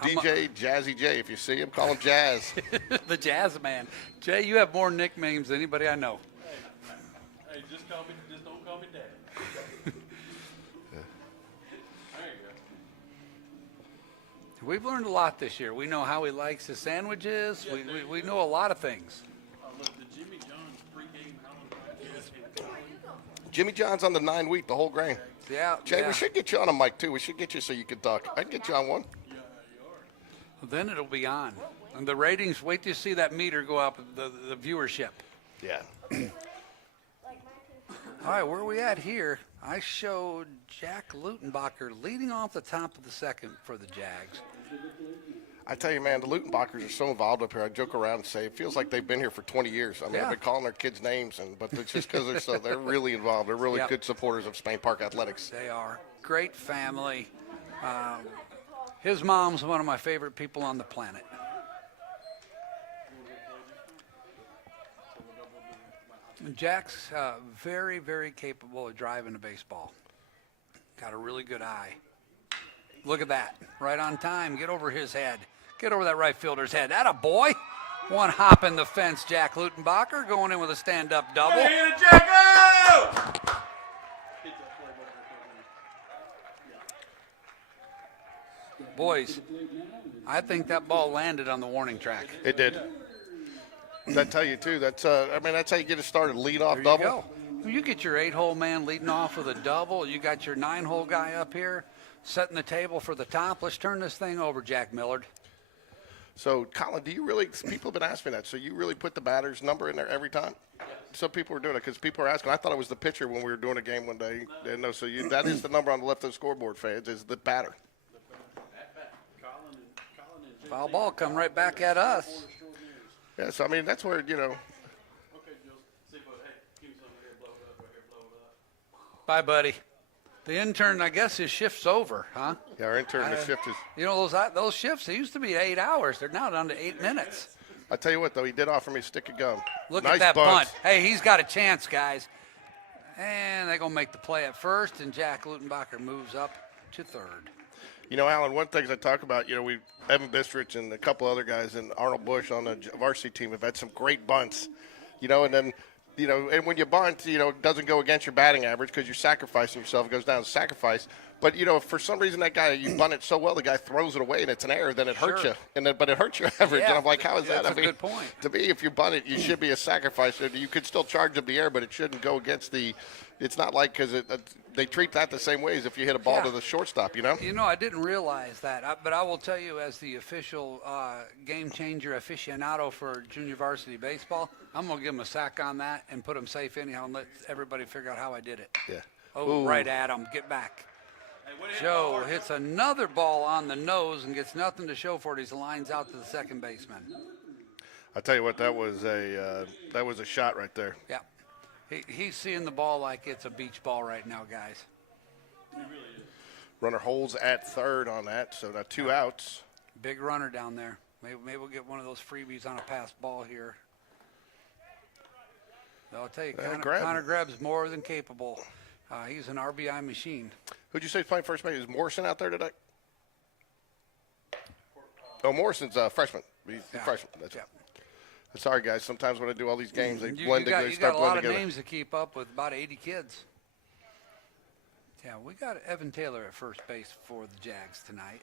DJ Jazzy J, if you see him, call him Jazz. The Jazz Man. Jay, you have more nicknames than anybody I know. Hey, just don't call me Dad. There you go. We've learned a lot this year. We know how he likes his sandwiches. We know a lot of things. Look, the Jimmy John's pregame Howland podcast and Colin. Jimmy John's on the 9-week, the whole grain. Yeah. Jay, yeah. we should get you on a mic, too. We should get you so you can talk. I can get you on one. Then it'll be on. And the ratings, wait till you see that meter go up, the viewership. Yeah. All right, where are we at here? I showed Jack Lutenbacher leading off the top of the second for the Jags. I tell you, man, the Lutenbachers are so involved up here. I joke around and say it feels like they've been here for 20 years. I mean, I've been calling their kids names, but it's just because they're really involved. They're really good supporters of Spain Park Athletics. They are. Great family. His mom's one of my favorite people on the planet. Jack's very, very capable of driving a baseball. Got a really good eye. Look at that. Right on time. Get over his head. Get over that right fielder's head. Atta boy. One hop in the fence. Jack Lutenbacher going in with a stand-up double. Hit that play ball right there. Boys, I think that ball landed on the warning track. It did. Does that tell you, too? That's I mean, that's how you get it started. Lead-off There double. you go. You get your 8-hole man leading off with a double. You got your 9-hole guy up here setting the table for the top. Let's turn this thing over, Jack Millard. So, Colin, do you really – people have been asking that. So you really put the batter's number in there every time? Some people were doing it because people are asking. I thought it was the pitcher when we were doing a game one day. No, so that is the number on the left of the scoreboard, fans, is the batter. Colin and Foul ball come right back at us. Yeah, so, I mean, that's where, Okay, Jules. See, but hey, give me something here, blow it up right here, blow it up. Bye, buddy. The intern, I guess his shift's over, huh? Yeah, our intern, the shift is You know, those shifts, they used to be 8 hours. They're now down to 8 minutes. – I tell you what, though, he did offer me a stick of gum. Look Nice at that bunt. bunt. Hey, he's got a chance, guys. And they're going to make the play at first, and Jack Lutenbacher moves up to third. You know, Alan, one thing I talk about, you know, Evan Bistrich and a couple other guys and Arnold Bush on the varsity team have had some great bunts, you know, and then, you know, and when you bunt, you know, it doesn't go against your batting average because you're sacrificing yourself. It goes down to sacrifice. But, you know, if for some reason that guy, you bunt it so well, the guy throws it away and it's an error, then it hurts Sure. you. But it hurts your average. Yeah, And I'm like, how is that? that's I a mean, good point. To me, if you bunt it, you should be a sacrifice. You could still charge up the air, but it shouldn't go against the – it's not like because they treat that the same way as if you hit a ball Yeah. to the shortstop, you know? You know, I didn't realize that, but I will tell you, as the official game changer aficionado for junior varsity baseball, I'm going to give him a sack on that and put him safe anyhow and let everybody figure out how I did it. Yeah. Oh, Ooh. right at him. Get back. Joe hits another ball on the nose and gets nothing to show for it. He lines out to the second baseman. I'll tell you what, that was a shot right there. Yeah. He's seeing the ball like it's a beach ball right now, guys. Runner holds at third on that, so now 2 outs. Big runner down there. Maybe we'll get one of those freebies on a pass ball here. I'll tell you, Connor Greb's more than capable. He's an RBI machine. Who'd you say is playing first base? Is Morrison out there today? Oh, Morrison's a freshman. He's a freshman. That's Yeah. Sorry, guys. Sometimes when I do all these games, they You blend got together. They start a lot blending of together. names to keep up with, about 80 kids. Yeah, we got Evan Taylor at first base for the Jags tonight.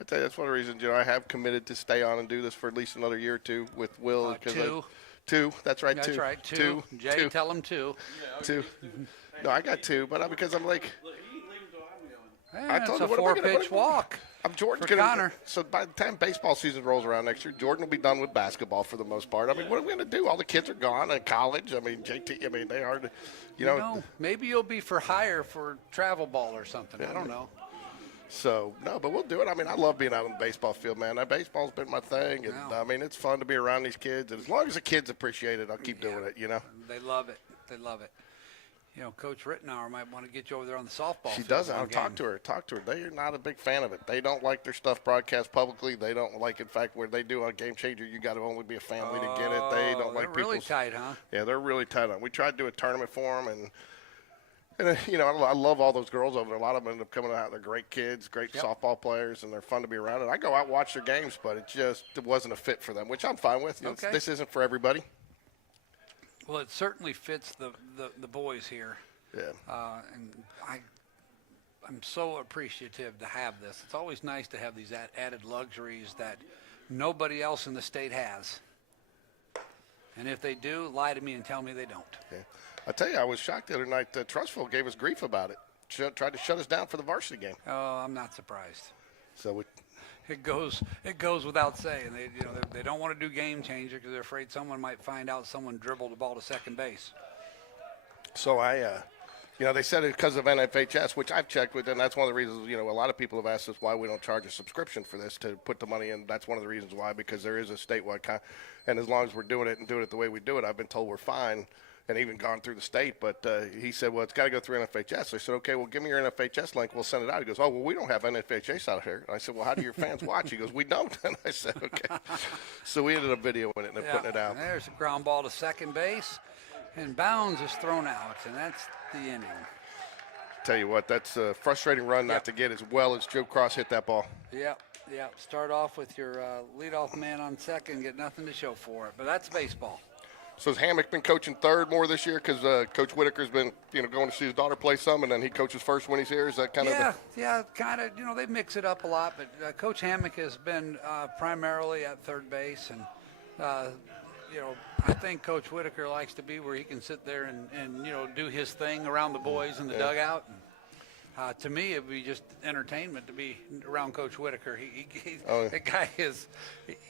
I tell you, that's one of the reasons, you know, I have committed to stay on and do this for at least another year or two with Will. Two. That's right. That's two. right. Two. Jay, Two. tell him two. Two. No, I got 2, but because I'm like, Look, he ain't leaving until I'm going. I It's told a you, what am I gonna- 4-pitch walk. I'm Jordan's For gonna. Connor. So by the time baseball season rolls around next year, Jordan will be done with basketball for the most part. I mean, what are we going to do? All the kids are gone in college. I mean, JT. I mean, they are. You know. No, maybe you'll be for hire for travel ball or something. I don't know. So no, but we'll do it. I mean, I love being out on the baseball field, man. That baseball's been my thing, and Yeah. I mean, it's fun to be around these kids. And as long as the kids appreciate it, I'll keep doing it. You know. They love it. They love it. You know, Coach Rittenauer might want to get you over there on the softball She field does. one I'll talk game. to her. Talk to her. They are not a big fan of it. They don't like their stuff broadcast publicly. They don't like, in fact, where they do on Game Changer, you got to only be a family to get it. They don't like They're really people's- tight, huh? Yeah, they're really tight on it. We tried to do a tournament for them, and you know, I love all those girls over there. A lot of them end up coming out. They're great kids, great softball players, and they're fun to be around. And I go out and watch their games, but it wasn't a fit for them, which I'm fine with. You know, Okay. This isn't for everybody. Well, it certainly fits the boys here. Yeah. And I'm so appreciative to have this. It's always nice to have these added luxuries that nobody else in the state has. And if they do, lie to me and tell me they don't. Yeah. I tell you, I was shocked the other night. TRUSVILLE gave us grief about it. Tried to shut us down for the varsity game. Oh, I'm not surprised. So It goes without saying. They don't want to do game changer because they're afraid someone might find out someone dribbled the ball to second base. So they said it because of NFHS, which I've checked with, and that's one of the reasons, you know, a lot of people have asked us why we don't charge a subscription for this to put the money in. That's one of the reasons why, because there is a statewide, and as long as we're doing it and doing it the way we do it, I've been told we're fine and even gone through the state. But he said, well, it's got to go through NFHS. So I said, okay, well, give me your NFHS link. We'll send it out. He goes, oh, well, we don't have NFHS out here. And I said, well, how do your fans watch? He goes, we don't. And I said, okay. So we ended up videoing it and putting it out. There's a ground ball to second base, and Bounds is thrown out, and that's the inning. Tell you what, that's a frustrating run not to get as well as Joe Cross hit that ball. Yep. Start off with your leadoff man on second, get nothing to show for it. But that's baseball. So has Hammock been coaching third more this year because Coach Whitaker's been, going to see his daughter play some, and then he coaches first when he's here? Is that kind of Yeah, kind of. They mix it up a lot, but Coach Hammock has been primarily at third base, and I think Coach Whitaker likes to be where he can sit there and do his thing around the boys in the dugout. And, to me, it would be just entertainment to be around Coach Whitaker. That guy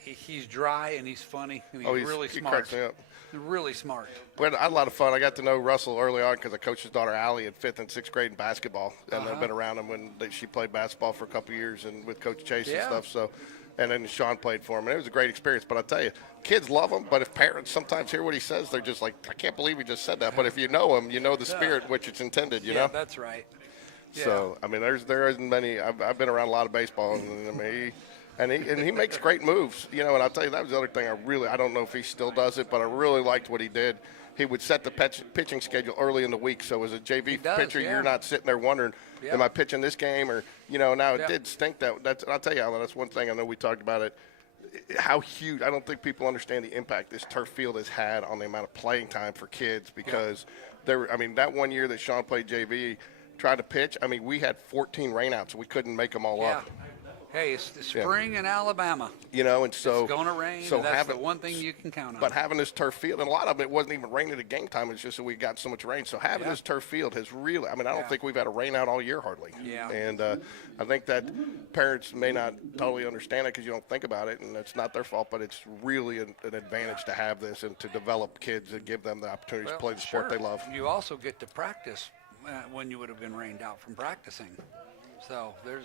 he's dry and he's funny and he's really smart. He cracks me up. Really smart. We had a lot of fun. I got to know Russell early on because I coached his daughter Allie in 5th and 6th grade in basketball, and I've been around him when she played basketball for a couple of years and with Coach Chase and stuff. So, and then Sean played for him, and it was a great experience. But I tell you, kids love him. But if parents sometimes hear what he says, they're just like, I can't believe he just said that. But if you know him, you know the spirit which it's intended. You know. That's right. Yeah. So I mean, there isn't many. I've been around a lot of baseball, and I mean, he makes great moves, And I'll tell you, that was the other thing I don't know if he still does it, but I really liked what he did. He would set the pitching schedule early in the week, so as a JV pitcher, you're not sitting there wondering, am I pitching this game or Now it did stink that. I'll tell you, Alan, that's one thing I know we talked about it. How huge! I don't think people understand the impact this turf field has had on the amount of playing time for kids because that one year that Sean played JV, tried to pitch. I mean, we had 14 rainouts. We couldn't make them all up. Hey, it's the spring in Alabama. And so it's going to rain. So that's the one thing you can count on. But having this turf field, and a lot of it wasn't even raining at game time. It's just that we got so much rain. So having this turf field has really, I don't think we've had a rain out all year hardly. Yeah. And I think that parents may not totally understand it because you don't think about it, and it's not their fault. But it's really an advantage to have this and to develop kids and give them the opportunity to play the sport they love. You also get to practice when you would have been rained out from practicing. So there's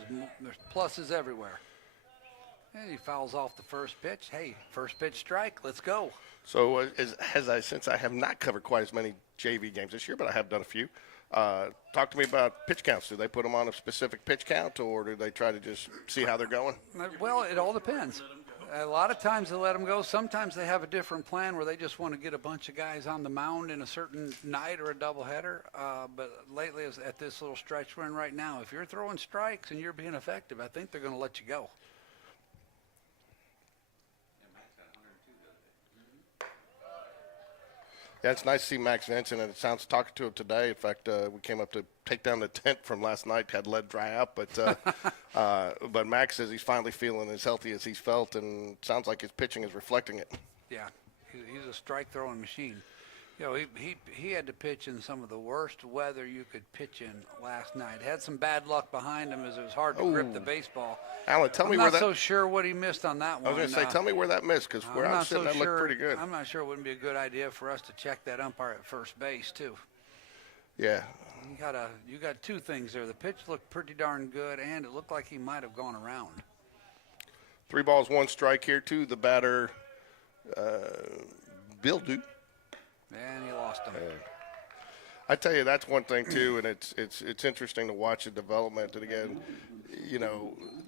pluses everywhere. And he fouls off the first pitch. Hey, first pitch strike. Let's go. So since I have not covered quite as many JV games this year, but I have done a few. Talk to me about pitch counts. Do they put them on a specific pitch count, or do they try to just see how they're going? Well, it all depends. A lot of times they let them go. Sometimes they have a different plan where they just want to get a bunch of guys on the mound in a certain night or a doubleheader. But lately, at this little stretch we're in right now, if you're throwing strikes and you're being effective, I think they're going to let you go. Yeah, it's nice to see Max Vincent, and it sounds talking to him today. In fact, we came up to take down the tent from last night, had let dry out, but Max says he's finally feeling as healthy as he's felt, and it sounds like his pitching is reflecting it. Yeah, he's a strike throwing machine. He had to pitch in some of the worst weather you could pitch in last night. Had some bad luck behind him as it was hard to grip the baseball. Alan, tell me where that. I'm not so sure what he missed on that one. I was going to say, tell me where that missed, because where I'm sitting, that looked pretty good. I'm not sure it wouldn't be a good idea for us to check that umpire at first base too. Yeah. You got two things there. The pitch looked pretty darn good, and it looked like he might have gone around. 3 balls, 1 strike here to the batter, Bill Duke. And he lost him. I tell you, that's one thing too, and it's interesting to watch the development. And again,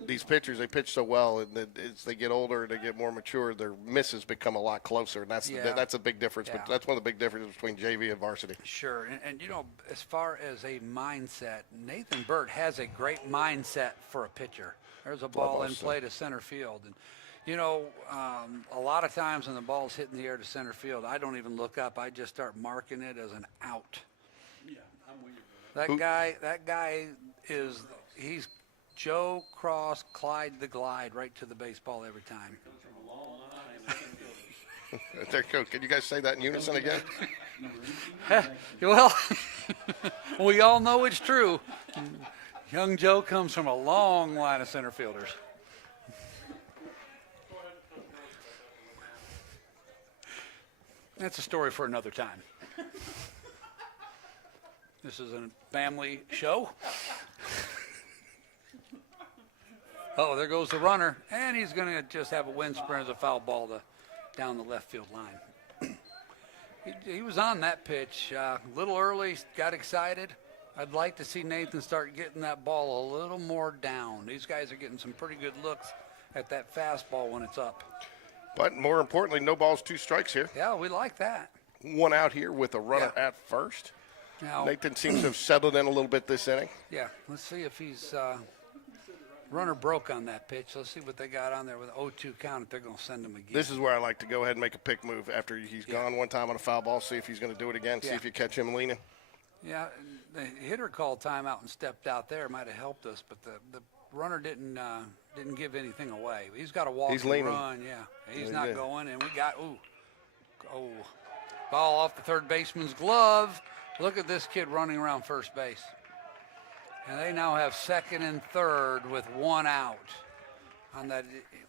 these pitchers, they pitch so well, and as they get older and they get more mature, their misses become a lot closer, and that's a big difference. But that's one of the big differences between JV and varsity. Sure, and as far as a mindset, Nathan Burt has a great mindset for a pitcher. There's a ball in play to center field, and a lot of times when the ball's hitting the air to center field, I don't even look up. I just start marking it as an out. Yeah, I'm with you, brother. That guy he's Joe Cross, Clyde the Glide, right to the baseball every time. Comes from a long line of center There you go. Can you guys say that in unison again? Well, we all know it's true. Young Joe comes from a long line of center fielders. That's a story for another time. This is a family show. Oh, there goes the runner, and he's going to just have a wind sprint as a foul ball down the left field line. He was on that pitch a little early, got excited. I'd like to see Nathan start getting that ball a little more down. These guys are getting some pretty good looks at that fastball when it's up. But more importantly, no balls, 2 strikes here. Yeah, we like that. 1 out here with a runner at first. Now, Nathan seems to have settled in a little bit this inning. yeah, let's see if he's runner broke on that pitch. Let's see what they got on there with 0-2 count if they're going to send him again. This is where I like to go ahead and make a pick move after he's gone one time on a foul ball, see if he's going to do it again, see if you catch him leaning. Yeah, the hitter called timeout and stepped out there. Might have helped us, but the runner didn't give anything away. He's got to walk He's and leaning. run. Yeah, he's He not did. going, and we got ball off the third baseman's glove. Look at this kid running around first base. And they now have second and third with one out on that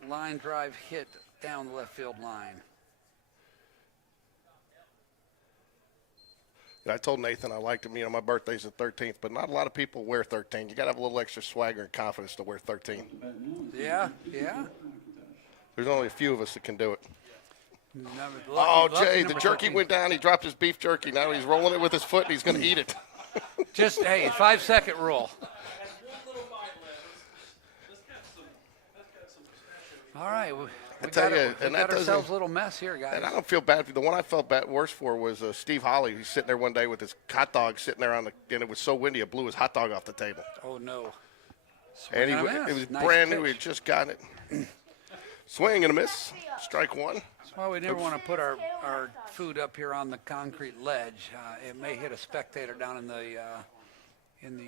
line drive hit down the left field line. And I told Nathan I liked him. You know, my birthday's the 13th, but not a lot of people wear 13. You got to have a little extra swagger and confidence to wear 13. Yeah. There's only a few of us that can do it. Lucky Jay, number the jerky 13. went down. He dropped his beef jerky. Now he's rolling it with his foot, and he's going to eat it. Just, hey, 5-second rule. All right, we tell got, you, we and got that ourselves doesn't- a little mess here, guys. And I don't feel bad. The one I felt worse for was Steve Holly. He's sitting there one day with his hot dog sitting there and it was so windy it blew his hot dog off the table. Oh, no. And Swing and a it was miss. Nice brand new. pitch. He had just gotten it. Swing and a miss. Strike one. That's why we never want to put our food up here on the concrete ledge. It may hit a spectator down in the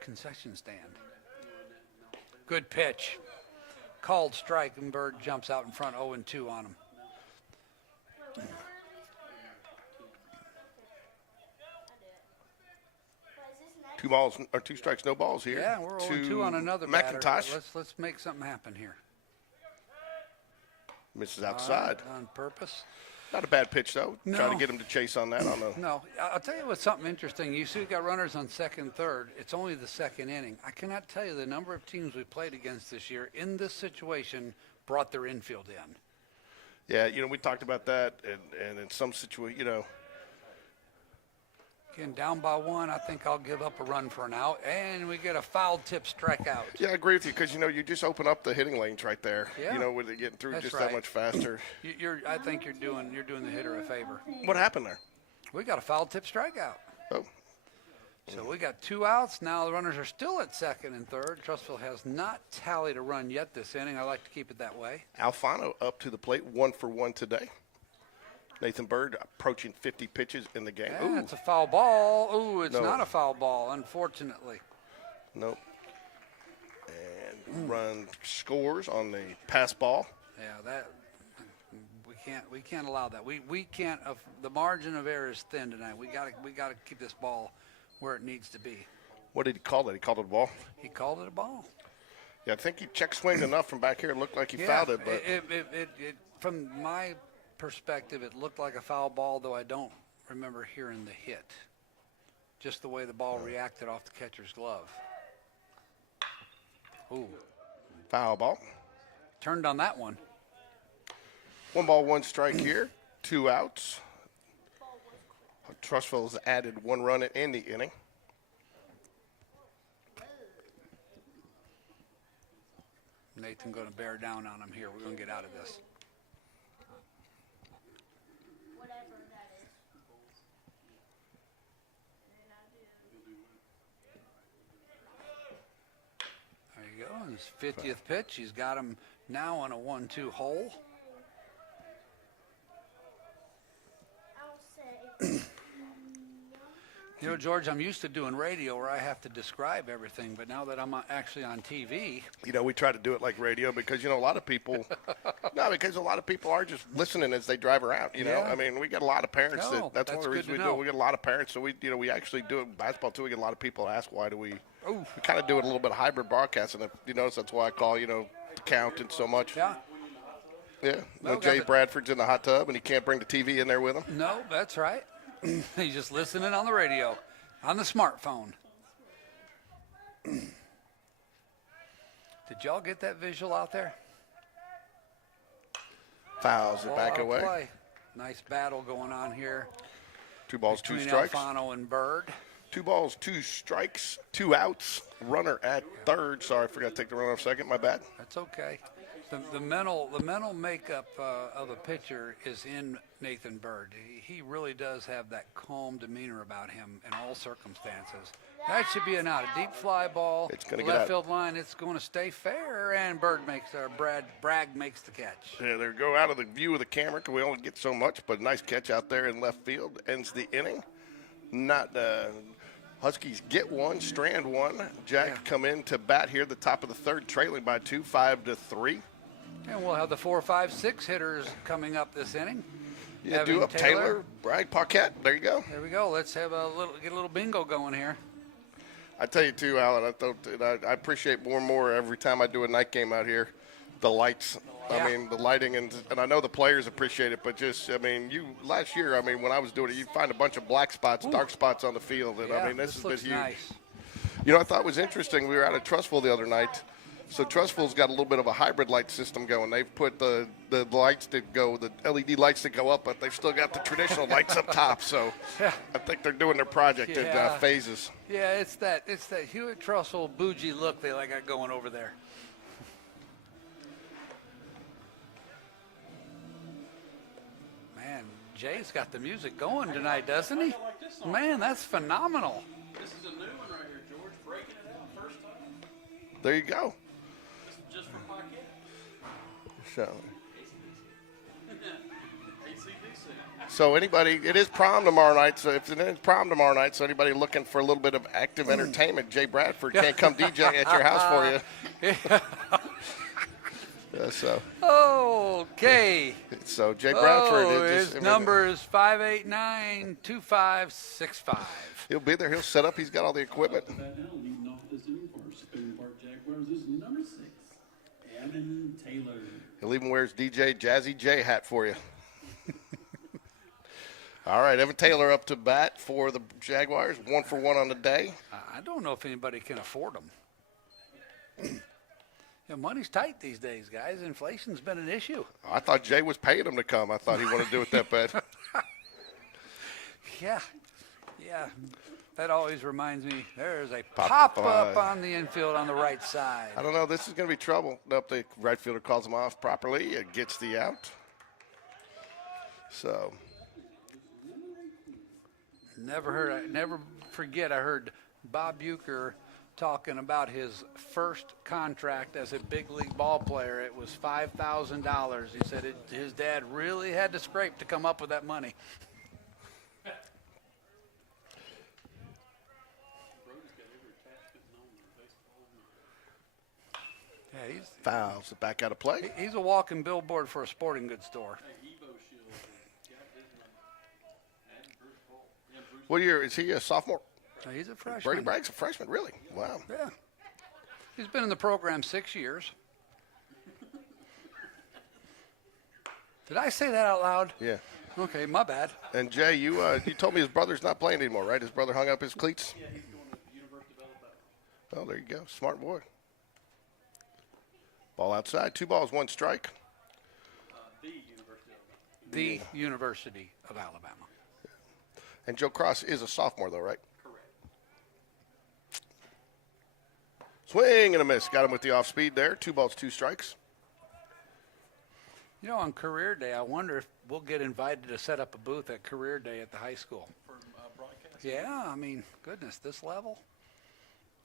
concession stand. Good pitch. Called strike, and Bird jumps out in front 0-2 on him. Two strikes, no balls here. Yeah, we're to 0-2 on another batter. McIntosh. Let's make something happen here. Misses outside. On purpose. Not a bad pitch, though. No. Try to get him to chase on that. No, I'll tell you what's something interesting. You see we've got runners on second, third. It's only the second inning. I cannot tell you the number of teams we played against this year in this situation brought their infield in. Yeah, we talked about that, and in some situation, Again, down by one, I think I'll give up a run for an out, and we get a foul tip strikeout. Yeah, I agree with you because you just open up the hitting lanes right there. Yeah. With it getting through That's just right. that much faster. I think you're doing the hitter a favor. What happened there? We got a foul tip strikeout. Oh, So we got 2 outs. Now the runners are still at second and third. Trussville has not tallied a run yet this inning. I like to keep it that way. Alfano up to the plate, 1 for 1 today. Nathan Bird approaching 50 pitches in the game. Yeah, it's a foul ball. Ooh, it's No. not a foul ball, unfortunately. Nope. And run scores on the pass ball. Yeah, that we can't allow that. We can't. The margin of error is thin tonight. We got to keep this ball where it needs to be. What did he call it? He called it a ball. He called it a ball. Yeah, I think he check swinged enough from back here. It looked like he fouled it, but it from my perspective, it looked like a foul ball, though I don't remember hearing the hit. Just the way the ball reacted off the catcher's glove. Ooh, foul ball. turned on that one. 1 ball, 1 strike here. 2 outs. Trussville has added 1 run in the inning. Nathan going to bear down on him here. We're going to get out of this. Whatever that is. There you go. His 50th pitch. He's got him now on a 1-2 hole. I'll say. You know, George, I'm used to doing radio where I have to describe everything, but now that I'm actually on TV. We try to do it like radio because, a lot of people, because a lot of people are just listening as they drive around, Yeah. I mean, we get a lot of parents No, that's one of the that's reasons good we to do know. it. We get a lot of parents, so we actually do it in basketball too. We get a lot of people ask why do we Ooh. kind of do it a little bit of hybrid broadcasting. If you notice, that's why I call, count and so much. Yeah. Yeah. Well, Jay got it. Bradford's in the hot tub and he can't bring the TV in there with him. No, that's right. He's just listening on the radio, on the smartphone. Did y'all get that visual out there? Fouls it Ball back out of away. play. Nice battle going on here 2 balls, 2 between strikes. Alfano and Bird. 2 balls, 2 strikes, 2 outs. Runner at third. Sorry, I forgot to take the runner off second. My bad. That's okay. The mental makeup of a pitcher is in Nathan Bird. He really does have that calm demeanor about him in all circumstances. That should be an out. A deep fly ball, It's gonna get left out. field line. It's going to stay fair, and Bragg makes the catch. Yeah, they go out of the view of the camera because we only get so much, but nice catch out there in left field. Ends the inning. Not Huskies get one, strand one. Jags come in to bat here at the top of the third, trailing by 2, 5-3. And we'll have the 4, 5, 6 hitters coming up this inning. Yeah, Evan do up Taylor, Bragg, Paquette. There you go. There we go. Let's have get a little bingo going here. I tell you too, Alan. I appreciate more and more every time I do a night game out here. The lights. Yeah. I mean, the lighting, and I know the players appreciate it. But just, I mean, last year. I mean, when I was doing it, you find a bunch of black spots, dark spots on the field, and I mean, this has been looks huge. nice. You know, I thought it was interesting. We were out at TRUSVILLE the other night. So TRUSVILLE's got a little bit of a hybrid light system going. They've put the lights that go, the LED lights that go up, but they've still got the traditional lights up top. So I think they're doing their project in phases. Yeah, it's that Hewitt-Trussville bougie look they got going over there. Man, Jay's got the music going tonight, doesn't he? Man, that's phenomenal. This is a new one right here, George. Breaking it out first time. There you go. This is just for Paquette. So, ACDC. so anybody, it is prom tomorrow night. So if it is prom tomorrow night, so anybody looking for a little bit of active entertainment, Jay Bradford can't come DJ at your house for you. So Okay. Jay Bradford, His number is 589-2565. he'll be there. He'll set up. He's got all the equipment. That now, leading off this inning for Spain Park Jaguars is number 6, Evan Taylor. He'll even wear his DJ Jazzy J hat for you. All right, Evan Taylor up to bat for the Jaguars, 1 for 1 on the day. I don't know if anybody can afford them. Money's tight these days, guys. Inflation's been an issue. I thought Jay was paying him to come. I thought he wanted to do it that bad. Yeah. That always reminds me, there's a pop-up on the infield on the right side. I don't know. This is going to be trouble. Nope, the right fielder calls him off properly. It gets the out. So. Never forget, I heard Bob Uecker talking about his first contract as a big league ball player. It was $5,000. He said his dad really had to scrape to come up with that money. Yeah, he's Fouls it back out of play. he's a walking billboard for a sporting goods store. What year? Is he a sophomore? So he's a freshman. Brady Bragg's a freshman, really? Wow. Yeah. He's been in the program 6 years. Did I say that out loud? Yeah. Okay, my bad. And Jay, you told me his brother's not playing anymore, right? His brother hung up his cleats? Yeah, he's going to University of Alabama. Oh, there you go. Smart boy. Ball outside. 2 balls, 1 strike. The University of Alabama. And Joe Cross is a sophomore, though, right? Correct. Swing and a miss. Got him with the off speed there. 2 balls, 2 strikes. You know, on career day, I wonder if we'll get invited to set up a booth at career day at the high school. For broadcast. Yeah, I mean, goodness, this level.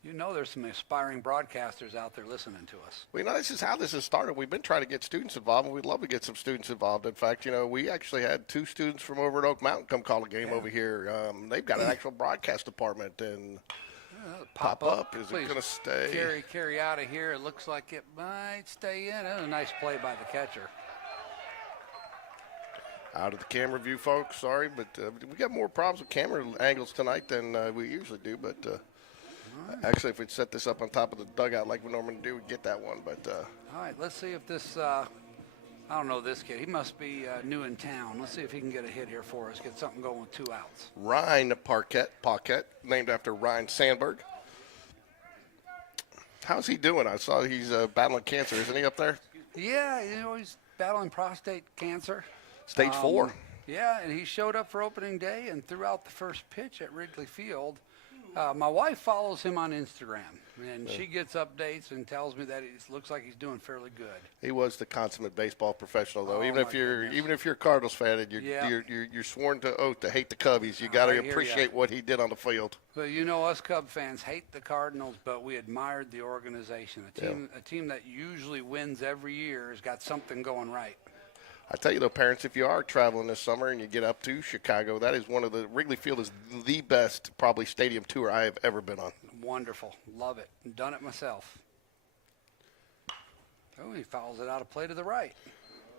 You know there's some aspiring broadcasters out there listening to us. Well, you know, this is how this has started. We've been trying to get students involved, and we'd love to get some students involved. In fact, you know, we actually had 2 students from over at Oak Mountain come call a game over here. They've got an actual broadcast department, and pop up. Is it going to stay? Carry out of here. It looks like it might stay in. That was a nice play by the catcher. Out of the camera view, folks. Sorry, but we got more problems with camera angles tonight than we usually do. But actually, if we'd set this up on top of the dugout like we normally do, we'd get that one. But all right, let's see if this. I don't know this kid. He must be new in town. Let's see if he can get a hit here for us. Get something going with 2 outs. Ryan Paquette, named after Ryan Sandberg. How's he doing? I saw he's battling cancer. Isn't he up there? Yeah, you know he's battling prostate cancer. Stage 4. Yeah, and he showed up for opening day and threw out the first pitch at Wrigley Field. My wife follows him on Instagram, and she gets updates and tells me that it looks like he's doing fairly good. He was the consummate baseball professional, though. Oh, even my if you're goodness. even if you're a Cardinals fan and you're sworn to oath to hate the Cubbies, you got to I hear ya. appreciate what he did on the field. Well, you know, us Cub fans hate the Cardinals, but we admired the organization. A team that usually wins every year has got something going right. I tell you though, parents, if you are traveling this summer and you get up to Chicago, that is one of the Wrigley Field is the best probably stadium tour I have ever been on. Wonderful. Love it. Done it myself. Oh, he fouls it out of play to the right.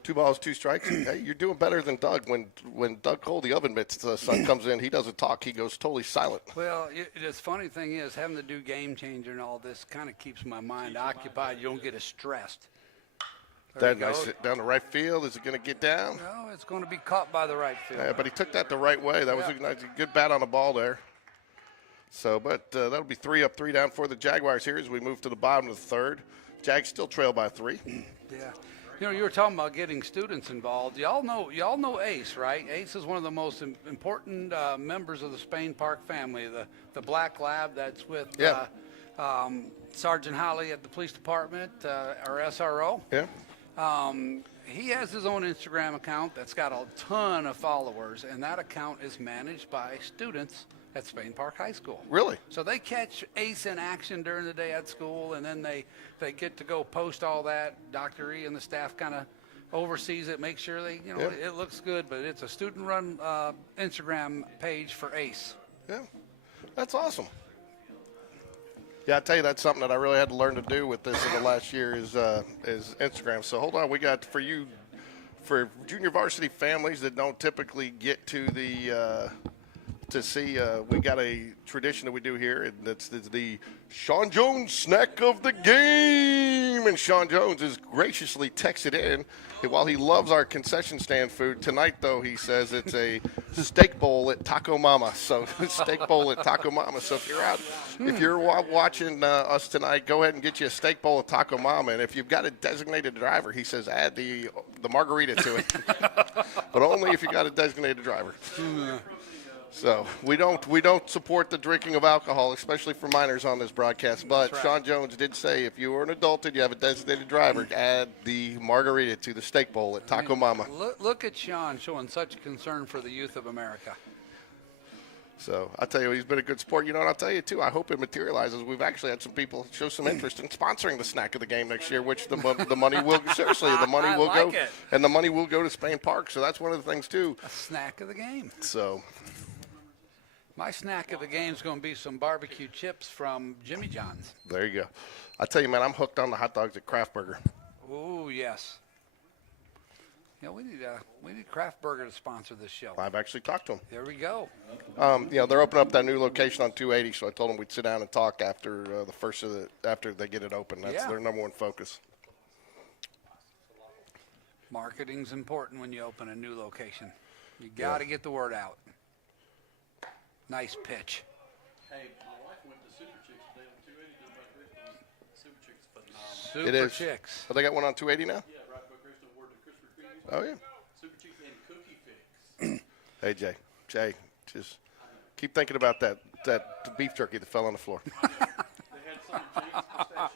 2 balls, 2 strikes. Hey, you're doing better than Doug. When Doug Cole, the oven mitts son, comes in, he doesn't talk. He goes totally silent. Well, the funny thing is, having to do game changer and all this kind of keeps my mind occupied. You don't get as stressed. There That you go. nice hit down the right field. Is it going to get down? No, it's going to be caught by the right field. Yeah, but he took that the right way. That was a nice, good bat on the ball there. So, but that'll be 3 up, 3 down for the Jaguars here as we move to the bottom of the third. Jags still trail by 3. Yeah. You know, you were talking about getting students involved. Y'all know Ace, right? Ace is one of the most important members of the Spain Park family, the black lab that's with Sergeant Holly at the police department, our SRO. Yeah. He has his own Instagram account that's got a ton of followers, and that account is managed by students at Spain Park High School. Really? So they catch Ace in action during the day at school, and then they get to go post all that. Dr. E and the staff kind of oversees it, make sure it looks good, but it's a student-run Instagram page for Ace. Yeah. That's awesome. Yeah, I tell you, that's something that I really had to learn to do with this in the last year is Instagram. So hold on, we got for junior varsity families that don't typically get to the to see. We got a tradition that we do here, and that's the Sean Jones snack of the game. And Sean Jones is graciously texted in. While he loves our concession stand food, tonight, though, he says it's a steak bowl at Taco Mama. So steak bowl at Taco Mama. So if you're watching us tonight, go ahead and get you a steak bowl at Taco Mama. And if you've got a designated driver, he says add the margarita to it. But only if you got a designated driver. So we don't support the drinking of alcohol, especially for minors on this broadcast. But right. Sean Jones did say if you are an adult and you have a designated driver, add the margarita to the steak bowl at Taco Mama. Look at Sean showing such concern for the youth of America. So I tell you, he's been a good sport. You know, and I'll tell you too, I hope it materializes. We've actually had some people show some interest in sponsoring the snack of the game next year, which the money will seriously the money will go, and the money will go to Spain Park. So that's one of the things too. A snack of the game. So. My snack of the game is going to be some barbecue chips from Jimmy John's. There you go. I tell you, man, I'm hooked on the hot dogs at Kraft Burger. Oh yes. Yeah, we need Kraft Burger to sponsor this show. I've actually talked to them. There we go. They're opening up that new location on 280, so I told them we'd sit down and talk after after they get it open. That's their number one focus. Marketing's important when you open a new location. You got to get the word out. Nice pitch. Hey, my wife went to Super Chicks today on 280 down by Christian. Super Chicks phenomenal. Super It is. Chicks. Oh, they got one on 280 now? Yeah, right by Christian Ward to Christopher Creek. Oh, yeah. Super Chicks and Cookie Fix. Hey, Jay, just keep thinking about that beef jerky that fell on the floor. They had some of James pistachios.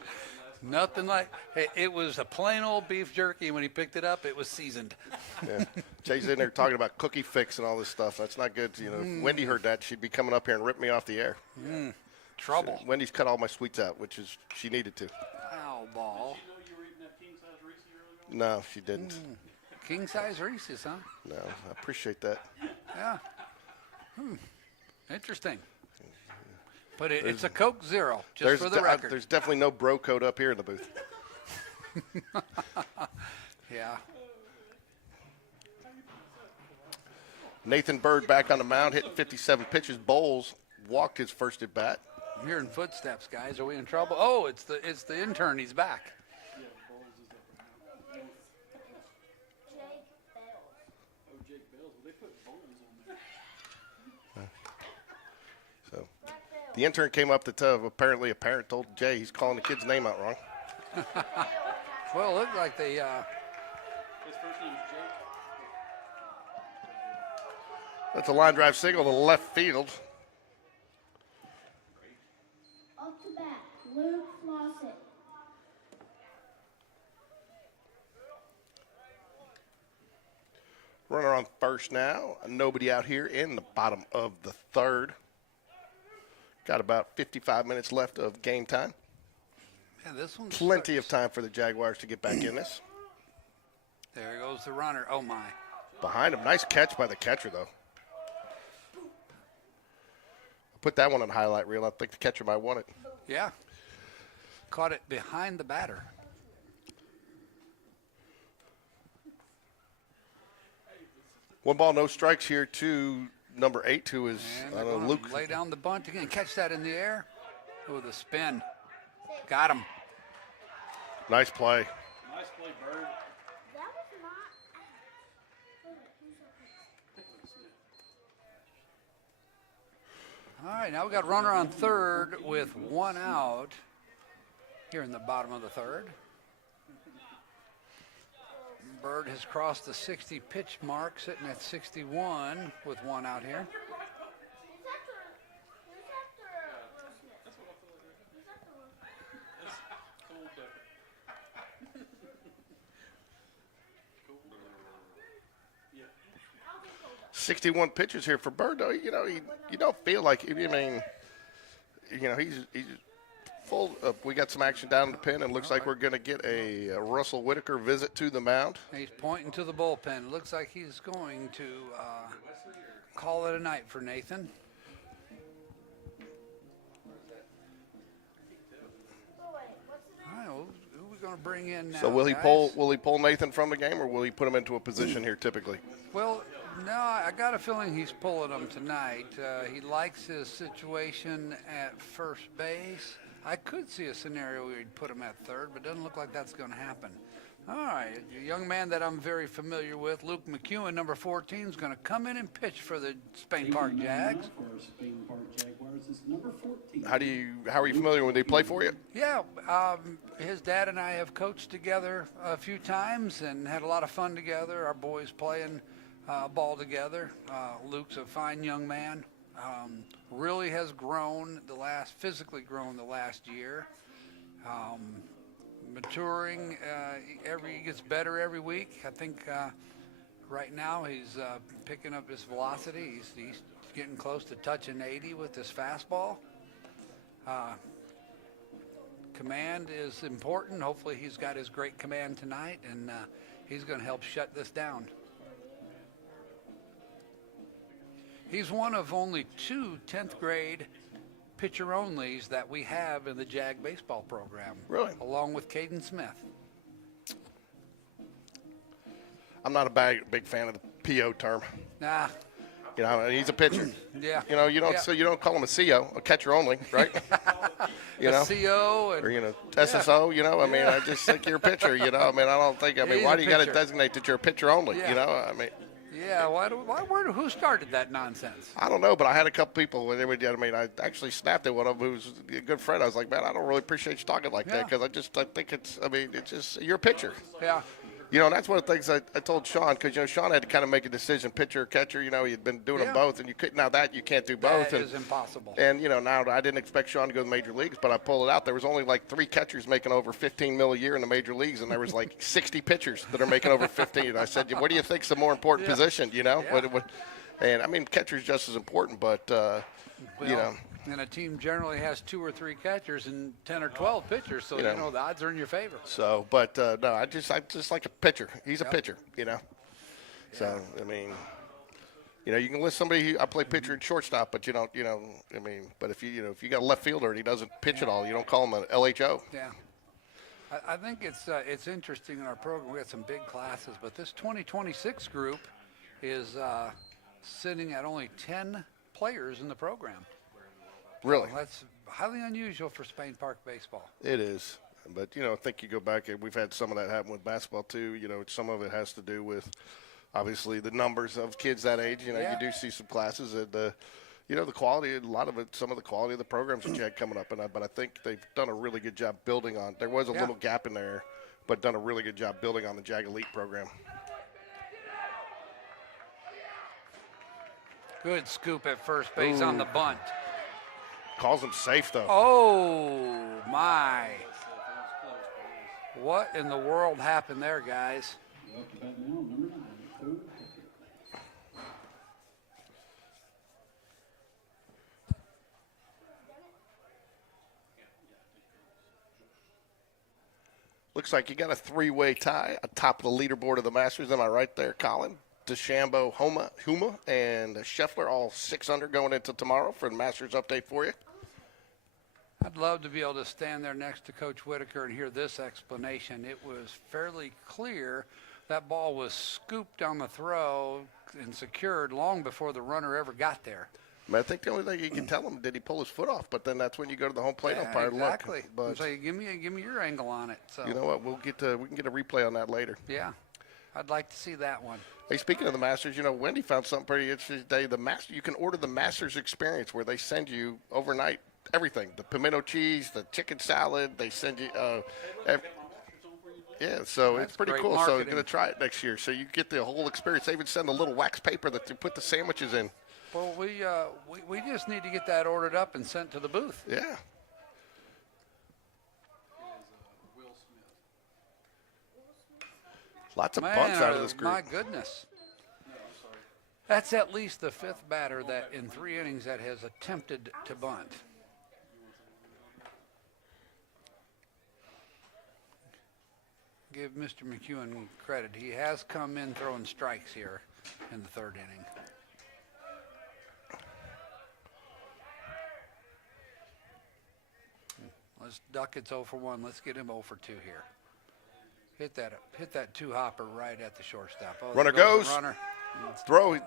Nothing like it was a plain old beef jerky. When he picked it up, it was seasoned. Yeah. Jay's in there talking about Cookie Fix and all this stuff. That's not good. You know, if Wendy heard that, she'd be coming up here and rip me off the air. Trouble. Wendy's cut all my sweets out, which is she needed to. Foul ball. You know you were eating that king size Reese earlier on? No, she didn't. King size Reese's, huh? No, I appreciate that. Yeah. Interesting. But it's a Coke Zero, just for the record. There's definitely no bro code up here in the booth. Yeah. Nathan Bird back on the mound, hitting 57 pitches. Bowles walked his first at bat. I'm hearing footsteps, guys. Are we in trouble? Oh, it's the intern. He's back. Jake Bells. Well, they put bones on there. So the intern came up to tell. Apparently, a parent told Jay he's calling the kid's name out wrong. Well, it looked like they. His first name is Jake. That's a line drive single to left field. first now. Nobody out here in the bottom of the third. Got about 55 minutes left of game time. Yeah, this one's Plenty of time for the Jaguars to get back in this. There goes the runner. Oh, my. Behind him. Nice catch by the catcher, though. Put that one on highlight reel. I think the catcher might want it. Yeah. Caught it behind the batter. One ball, no strikes here to number 8, who is Luke. Lay down the bunt again. Catch that in the air. Oh, the spin. Got him. Nice play. Nice play, Bird. That was not. All right, now we got runner on third with 1 out here in the bottom of the third. Bird has crossed the 60 pitch mark, sitting at 61 with 1 out here. Who's after Will Smith? That's what I feel like. Who's after Will Smith? That's cold different. Yeah. I'll take hold of. 61 pitches here for Bird, though. You know, you don't feel like, I mean, you know, he's full. We got some action down in the pen, and looks like we're going to get a Russell Whitaker visit to the mound. He's pointing to the bullpen. Looks like he's going to call it a night for Nathan. Oh, wait, what's the name? All right, who are we going to bring in now? So will he guys? pull Nathan from the game, or will he put him into a position here typically? Well, no, I got a feeling he's pulling him tonight. He likes his situation at first base. I could see a scenario where he'd put him at third, but it doesn't look like that's going to happen. All right, a young man that I'm very familiar with, Luke McEwen, number 14, is going to come in and pitch for the Spain Park Jags. For Spain Park Jaguars is number 14. How are you familiar when they play for you? Yeah, his dad and I have coached together a few times and had a lot of fun together. Our boys playing ball together. Luke's a fine young man. Really has physically grown the last year. Maturing, he gets better every week. I think right now he's picking up his velocity. He's getting close to touching 80 with his fastball. Command is important. Hopefully he's got his great command tonight, and he's going to help shut this down. He's one of only 2 10th grade pitcher-onlys that we have in the JAG baseball program. Really? Along with Caden Smith. I'm not a big fan of the PO term. Nah, You know, he's a pitcher. yeah. You know, you don't call him a CO, a catcher only, right? You know, CO and or SSO. You know, I mean, I just think you're a pitcher. You know, I mean, I don't think. I mean, He's why a do you got to pitcher. designate that you're a pitcher only? Yeah. You know, I mean. yeah. Who started that nonsense? I don't know, but I had a couple people when they would. I mean, I actually snapped at one of them who's a good friend. I was like, man, I don't really appreciate you talking like that Yeah. because I think it's. I mean, it's just you're a pitcher. Yeah, You know, and that's one of the things I told Sean because Sean had to kind of make a decision, pitcher or catcher. You know, he had been doing Yeah. them both, and you couldn't. Now that you can't do both, that is impossible. And now I didn't expect Sean to go to the major leagues, but I pulled it out. There was only like 3 catchers making over $15 million a year in the major leagues, and there was like 60 pitchers that are making over 15. And I said, what do you think's the more important position? You know, Yeah. And I mean, catcher's just as important, but And a team generally has 2 or 3 catchers and 10 or 12 pitchers, so the odds are in your favor. So, but no, I just like a pitcher. He's a pitcher, So I mean, you can list somebody. I play pitcher and shortstop, but you don't. I mean, but if you got a left fielder and he doesn't pitch at all, you don't call him an LHO. Yeah. I think it's interesting in our program. We got some big classes, but this 2026 group is sitting at only 10 players in the program. Really, That's highly unusual for Spain Park baseball. it is. But I think you go back and we've had some of that happen with basketball too. Some of it has to do with obviously the numbers of kids that age. Yeah. You do see some classes and the quality. A lot of it, some of the quality of the programs that you had coming up, but I think they've done a really good job building on. There was a little gap in there, but done a really good job building on the JAG Elite program. Good scoop at first base on the bunt. Calls him safe though. Oh my! What in the world happened there, guys? Up to bat now, number 9, Cole Hooker. Looks like you got a three-way tie atop of the leaderboard of the Masters. Am I right there, Colin? DeChambeau, Huma, and Scheffler all 6 under going into tomorrow for the Masters update for you. I'd love to be able to stand there next to Coach Whitaker and hear this explanation. It was fairly clear that ball was scooped on the throw and secured long before the runner ever got there. I think the only thing you can tell him, did he pull his foot off? But then that's when you go to the home plate umpire and exactly. look. But so give me your angle on it. So you know what? We can get a replay on that later. Yeah, I'd like to see that one. Hey, speaking of the Masters, Wendy found something pretty interesting today. You can order the Masters experience where they send you overnight everything: the pimento cheese, the chicken salad. They send you. Yeah, so That's it's pretty great cool. So marketing. you're going to try it next year. So you get the whole experience. They even send a little wax paper that you put the sandwiches in. Well, we just need to get that ordered up and sent to the booth. Yeah. Will Smith. Lots of bunts out of this group. My goodness. That's at least the 5th batter that in 3 innings that has attempted to bunt. Give Mr. McEwen credit. He has come in throwing strikes here in the 3rd inning. Let's duck its 0 for 1. Let's get him 0 for 2 here. Hit that 2 hopper right at the shortstop. Oh, Runner there goes. the runner. Throw.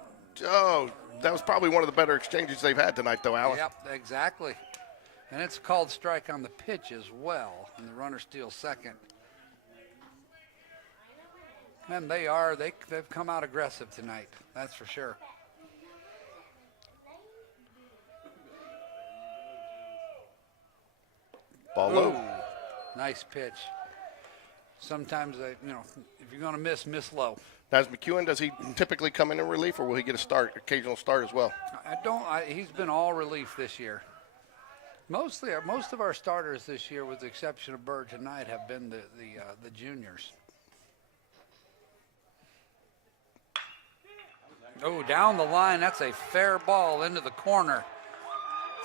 Oh, that was probably one of the better exchanges they've had tonight, though, Alan. Yep, exactly. And it's called strike on the pitch as well. And the runner steals second. And they've come out aggressive tonight. That's for sure. Ball low. Ooh, nice pitch. Sometimes if you're going to miss low. Now, as McEwen, does he typically come in relief, or will he get occasional start as well? He's been all relief this year. Most of our starters this year, with the exception of Bird tonight, have been the juniors. Oh, down the line. That's a fair ball into the corner.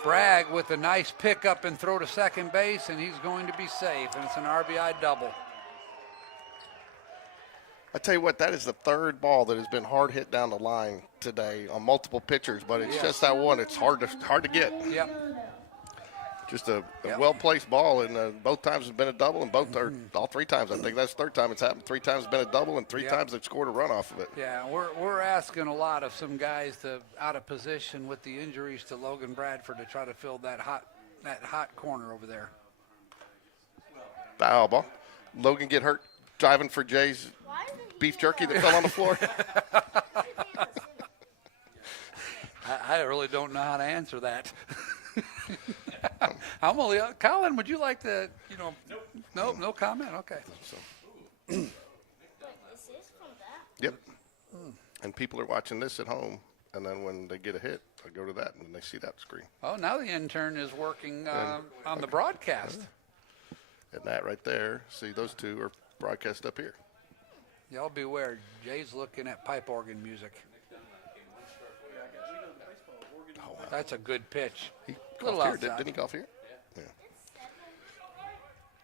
Bragg with a nice pickup and throw to second base, and he's going to be safe, and it's an RBI double. I tell you what, that is the 3rd ball that has been hard hit down the line today on multiple pitchers, but it's just that one. It's hard to get. Yep. Just a well-placed ball, and both times it's been a double, and all 3 times. I think that's the 3rd time it's happened. 3 times it's been a double, and 3 times they've scored a run off of it. Yeah, we're asking a lot of some guys out of position with the injuries to Logan Bradford to try to fill that hot corner over there. Foul ball. Logan get hurt driving for Jay's beef jerky that fell on the floor. I really don't know how to answer that. I'm only Colin. Would you like to? Nope. No comment. Okay. This is from that. Yep. And people are watching this at home, and then when they get a hit, I go to that, and they see that screen. Oh, now the intern is working on the broadcast. And that right there, see, those 2 are broadcast up here. Y'all beware. Jay's looking at pipe organ music. That's a good pitch. He A little golfed here. outside. Didn't he golf here? Yeah.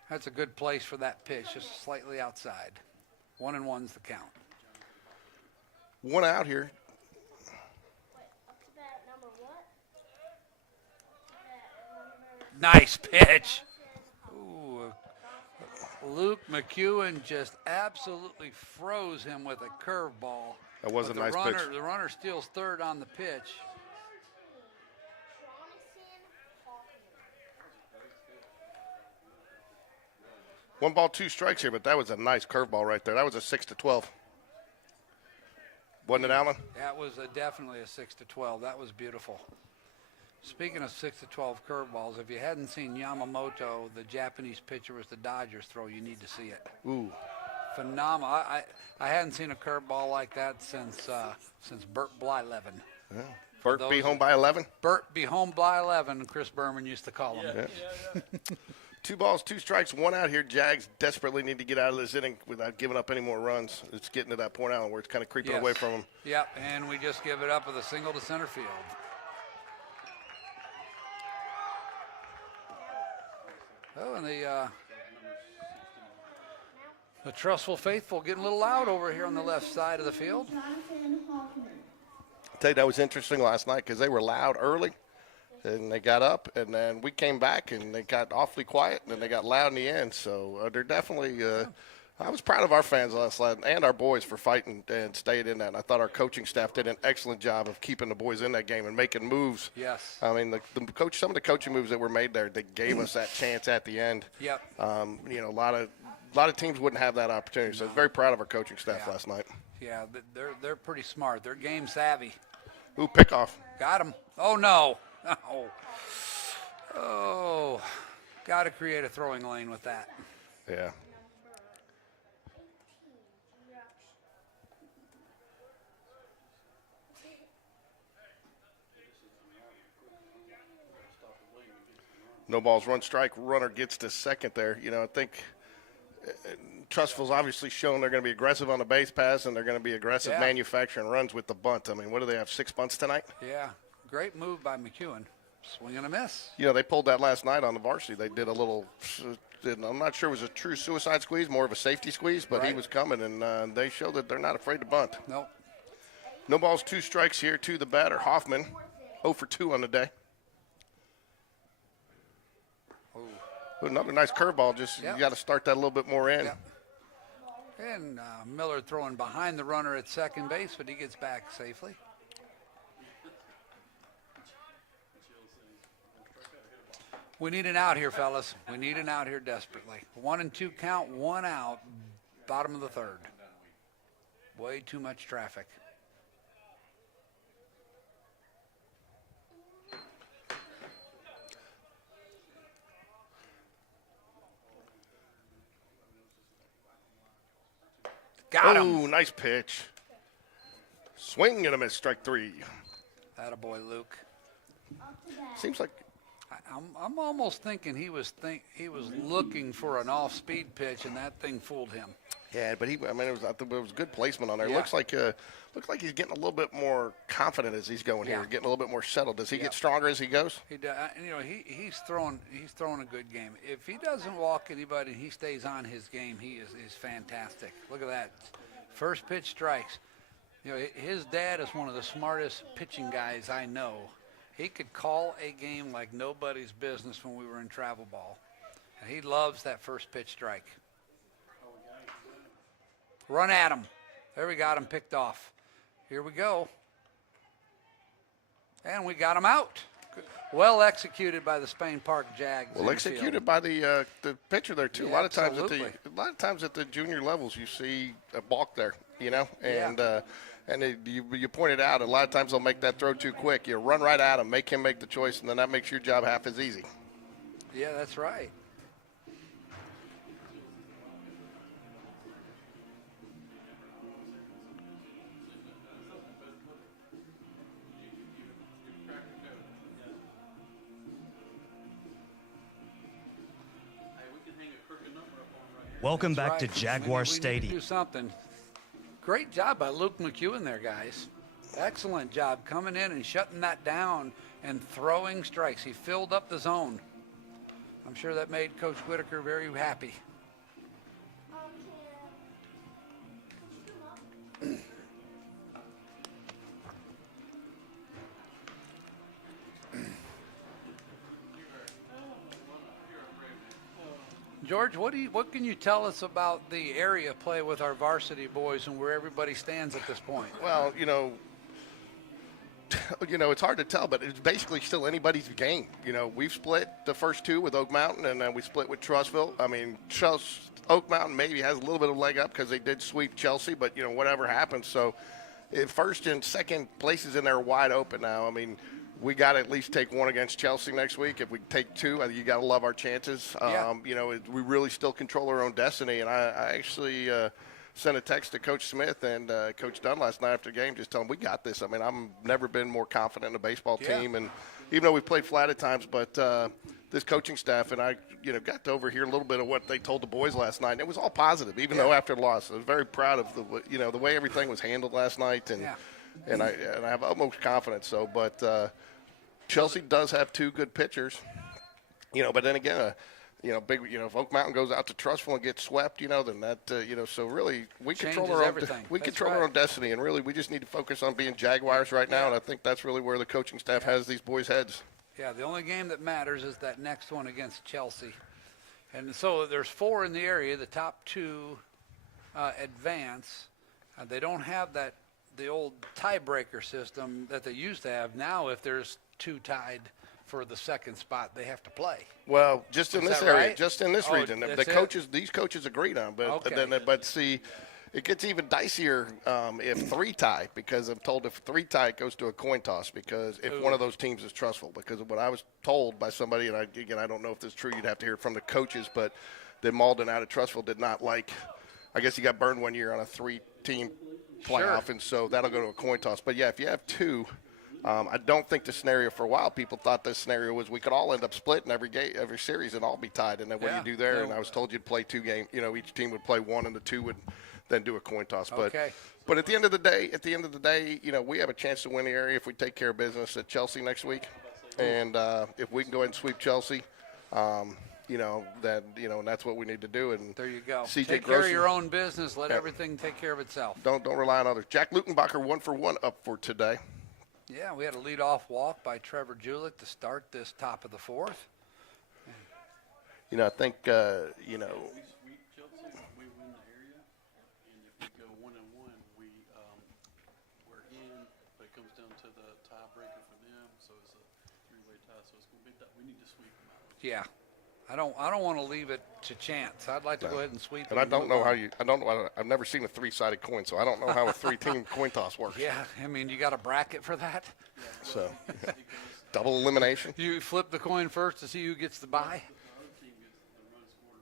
That's a good place for that pitch, just slightly outside. 1-1's the count. 1 out here. Up to bat number what? Nice pitch. Ooh, Luke McEwen just absolutely froze him with a curveball. That was a But nice pitch. The runner steals 3rd on the pitch. 1 ball, 2 strikes here, but that was a nice curveball right there. That was a 6-12. Wasn't it, Alan? That was definitely a 6-12. That was beautiful. Speaking of 6-12 curveballs, if you hadn't seen Yamamoto, the Japanese pitcher with the Dodgers throw, you need to see it. Ooh. Phenomenal. I hadn't seen a curveball like that since Burt Blyleven. Yeah. Burt be home by 11? Burt be home by 11, Chris Berman used to call him. Yeah. 2 balls, 2 strikes, 1 out here. Jags desperately need to get out of this inning without giving up any more runs. It's getting to that point, Alan, where it's kind of creeping away from them. Yep, and we just give it up with a single to center field. Oh, and The Trussville faithful getting a little loud over here on the left side of the field. Jonathan Hoffman. I tell you, that was interesting last night because they were loud early, and they got up, and then we came back, and they got awfully quiet, and then they got loud in the end. So they're definitely I was proud of our fans last night and our boys for fighting and staying in that. And I thought our coaching staff did an excellent job of keeping the boys in that game and making moves. Yes. I mean, some of the coaching moves that were made there, they gave us that chance at the end. Yep. You know, a lot of teams wouldn't have that opportunity. So I was very proud of our coaching staff last night. Yeah, they're pretty smart. They're game savvy. Ooh, pickoff. Got him. Oh, no. Oh. Oh. Got to create a throwing lane with that. Yeah. No balls, run, strike, runner gets to second there. You know, I think Trussville's obviously shown they're going to be aggressive on the base pass and they're going to be aggressive manufacturing runs with the bunt. I mean, what do they have, 6 bunts tonight? Yeah, great move by McEwen. Swing and a miss. You know, they pulled that last night on the varsity. They did a little, I'm not sure it was a true suicide squeeze, more of a safety squeeze, but he was coming, and they showed that they're not afraid to bunt. Nope. No balls, 2 strikes here to the batter, Hoffman, 0 for 2 on the day. Another nice curveball. Just you got to start that a little bit more in. Yep. And Miller throwing behind the runner at second base, but he gets back safely. We need an out here, fellas. We need an out here desperately. 1-2 count, 1 out, bottom of the third. Way too much traffic. Got him. Oh, nice pitch. Swing and a miss, strike 3. Attaboy, Luke. Seems like I'm almost thinking he was looking for an off-speed pitch, and that thing fooled him. yeah, but I think it was good placement on there. Yeah. Looks like he's getting a little bit more confident as he's going here, getting a little bit more settled. Does he get stronger as he goes? He does. You know, he's throwing a good game. If he doesn't walk anybody and he stays on his game, he is fantastic. Look at that. First pitch strikes. You know, his dad is one of the smartest pitching guys I know. He could call a game like nobody's business when we were in travel ball. And he loves that first pitch strike. Run at him. There we got him picked off. Here we go. And we got him out. Well executed by the Spain Park JAGS. Well executed by the pitcher there too. Yeah, a lot of times at the junior levels you see a balk there, you know, and you pointed out a lot of times they'll make that throw too quick. You run right at him, make him make the choice, and then that makes your job half as easy. Yeah, that's right. Welcome That's back right. to Jaguar We need to Stadium. do something. Great job by Luke McEwen there, guys. Excellent job coming in and shutting that down and throwing strikes. He filled up the zone. I'm sure that made Coach Whitaker very happy. George, what can you tell us about the area play with our varsity boys and where everybody stands at this point? Well, you know, it's hard to tell, but it's basically still anybody's game. You know, we've split the first 2 with Oak Mountain, and then we split with Trussville. I mean, Oak Mountain maybe has a little bit of leg up because they did sweep Chelsea, but, you know, whatever happens. So first and second places in there are wide open now. I mean, we got to at least take 1 against Chelsea next week. If we take 2, you got to love our chances. You know, we really still control our own destiny. And I actually sent a text to Coach Smith and Coach Dunn last night after the game, just telling them we got this. I mean, I've never been more confident in a baseball team. And even though we played flat at times, but this coaching staff and I, you know, got to overhear a little bit of what they told the boys last night. And it was all positive, even though after the loss. I was very proud of the way everything was handled last night. And I have utmost confidence. So, but Chelsea does have 2 good pitchers, you know. But then again, if Oak Mountain goes out to Trussville and gets swept, then that, so really we control Changes our own, everything. we That's control our own destiny, and really we just need to focus on being Jaguars right now, and I think that's really where the coaching staff has these boys' heads. Yeah, the only game that matters is that next one against Chelsea. And so there's 4 in the area. The top 2 advance. They don't have the old tiebreaker system that they used to have. Now, if there's 2 tied for the second spot, they have to play. Well, just in Is this that area, right? just in this Oh, region, that's these coaches agreed on, but Okay. but see, it gets even dicier if 3 tie, because I'm told if 3 tie, it goes to a coin toss, because if one of those teams is Trussville, because of what I was told by somebody, and I don't know if this is true, you'd have to hear it from the coaches, but that Malden out of Trussville did not like, I guess he got burned one year on a 3-team playoff, Sure. and so that'll go to a coin toss. But yeah, if you have 2, I don't think the scenario for a while, people thought the scenario was we could all end up splitting every series and all be tied. And then what do you do there? And I was told you'd play 2 games. Each team would play 1 and the 2 would then do a coin toss. But at the end of the day, we have a chance to win the area if we take care of business at Chelsea next week. And if we can go ahead and sweep Chelsea, and that's what we need to do. And There you go. CJ Take care of Grossen- your own business. Let everything take care of itself. Don't rely on others. Jack Lutenbacher 1 for 1 up for today. Yeah, we had a leadoff walk by Trevor Julick to start this top of the 4th. I think We sweep Chelsea, we win the area, and if we go 1-1, we're in, but it comes down to the tiebreaker for them, so it's a 3-way tie, so it's going to be we need to sweep them out. Yeah. I don't want to leave it to chance. I'd like to go ahead and sweep And them I don't know move on. I've never seen a 3-sided coin, so I don't know how a 3-team coin toss works. Yeah, I mean, you got a bracket for that? So, double elimination. You flip the coin first to see who gets the bye? The other team gets the run scored,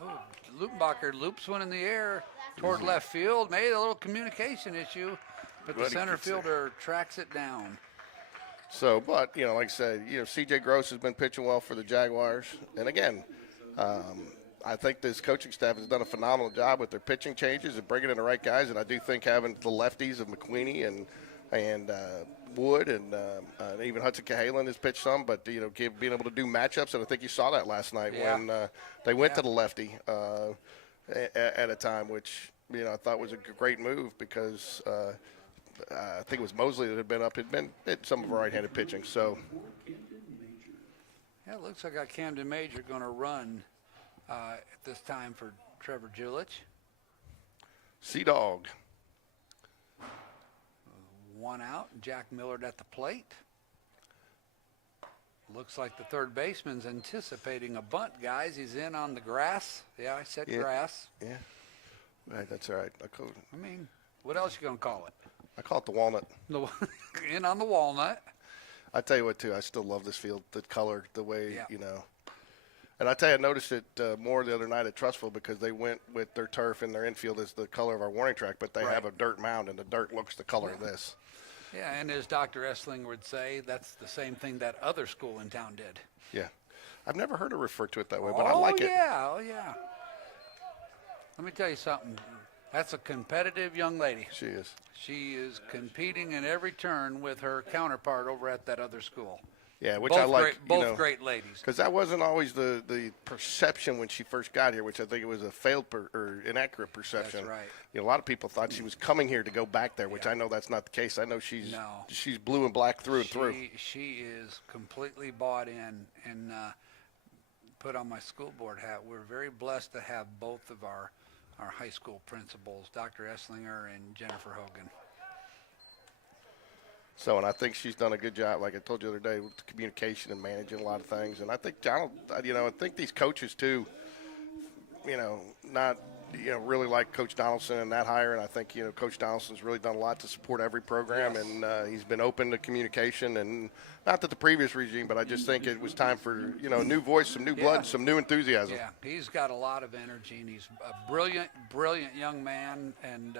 runs allowed. Oh, Lutenbacher loops one in the air toward left field. Made a little communication issue, but the But he center gets there. fielder tracks it down. So, but, like I said, CJ Gross has been pitching well for the Jaguars. And again, I think this coaching staff has done a phenomenal job with their pitching changes and bringing in the right guys. And I do think having the lefties of McQueenie and Wood and even Hudson Cahalan has pitched some, but, being able to do matchups. And I think you saw that last night when they went to the lefty at a time, which, I thought was a great move because I think it was Mosley that had been up. Had hit some of our right-handed pitching. So, Yeah, it looks like Camden Major going to run at this time for Trevor Julich. Sea-Dog. 1 out, Jack Millard at the plate. Looks like the third baseman's anticipating a bunt, guys. He's in on the grass. Yeah, I said grass. Yeah. Right, that's all right. I mean, what else you going to call it? I call it the walnut. In on the walnut. I tell you what, too, I still love this field, the color, the way, Yeah. And I tell you, I noticed it more the other night at Trussville because they went with their turf and their infield is the color of our warning track, but they have a dirt mound, and the dirt looks the color of this. Yeah, and as Dr. Essling would say, that's the same thing that other school in town did. Yeah. I've never heard her refer to it that way, but I like it. Oh, yeah. Let me tell you something. That's a competitive young lady. She is. She is competing in every turn with her counterpart over at that other school. Yeah, which both I like. Both great ladies. Because that wasn't always the perception when she first got here, which I think it was a failed or inaccurate perception. That's right. A lot of people thought she was coming here to go back there, which I know that's not the case. I know she's blue and black through and through. She is completely bought in and put on my school board hat. We're very blessed to have both of our high school principals, Dr. Esslinger and Jennifer Hogan. So, and I think she's done a good job, like I told you the other day, with communication and managing a lot of things. And I think I think these coaches too, not, really like Coach Donaldson and that hire. And I think, Coach Donaldson's really done a lot to support every program. Yes. And he's been open to communication. And not that the previous regime, but I just think it was time for, a new voice, some new blood, some new enthusiasm. Yeah, he's got a lot of energy, and he's a brilliant, brilliant young man. And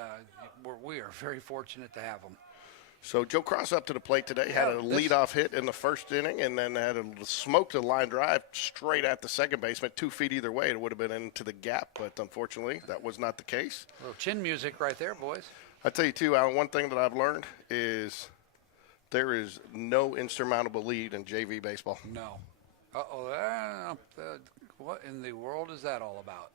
we are very fortunate to have him. So Joe Cross up to the plate today, had a leadoff hit in the first inning, and then had a smoked a line drive straight at the second baseman, 2 feet either way. It would have been into the gap, but unfortunately that was not the case. A little chin music right there, boys. I tell you too, Alan, one thing that I've learned is there is no insurmountable lead in JV baseball. No. What in the world is that all about?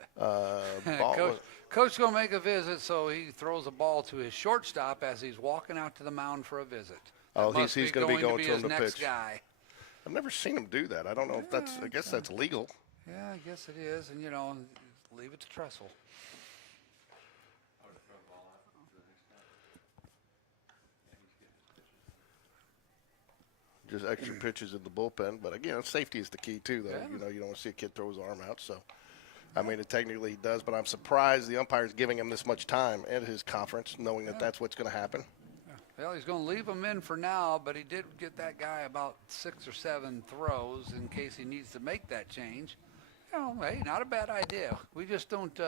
Ball Coach going to make a visit, so he throws a ball to his shortstop as he's walking out to the mound for a visit. Oh, That must he's going to be going to his him to next pitch. guy. I've never seen him do that. I don't know if that's. I guess that's legal. Yeah, I guess it is, and leave it to Trussville. Just extra pitches in the bullpen, but again, safety is the key too. Though Yeah. you don't want to see a kid throw his arm out. So, I mean, it technically he does, but I'm surprised the umpire's giving him this much time at his conference, knowing that that's what's going to happen. Well, he's going to leave him in for now, but he did get that guy about 6 or 7 throws in case he needs to make that change. Hey, not a bad idea. We just don't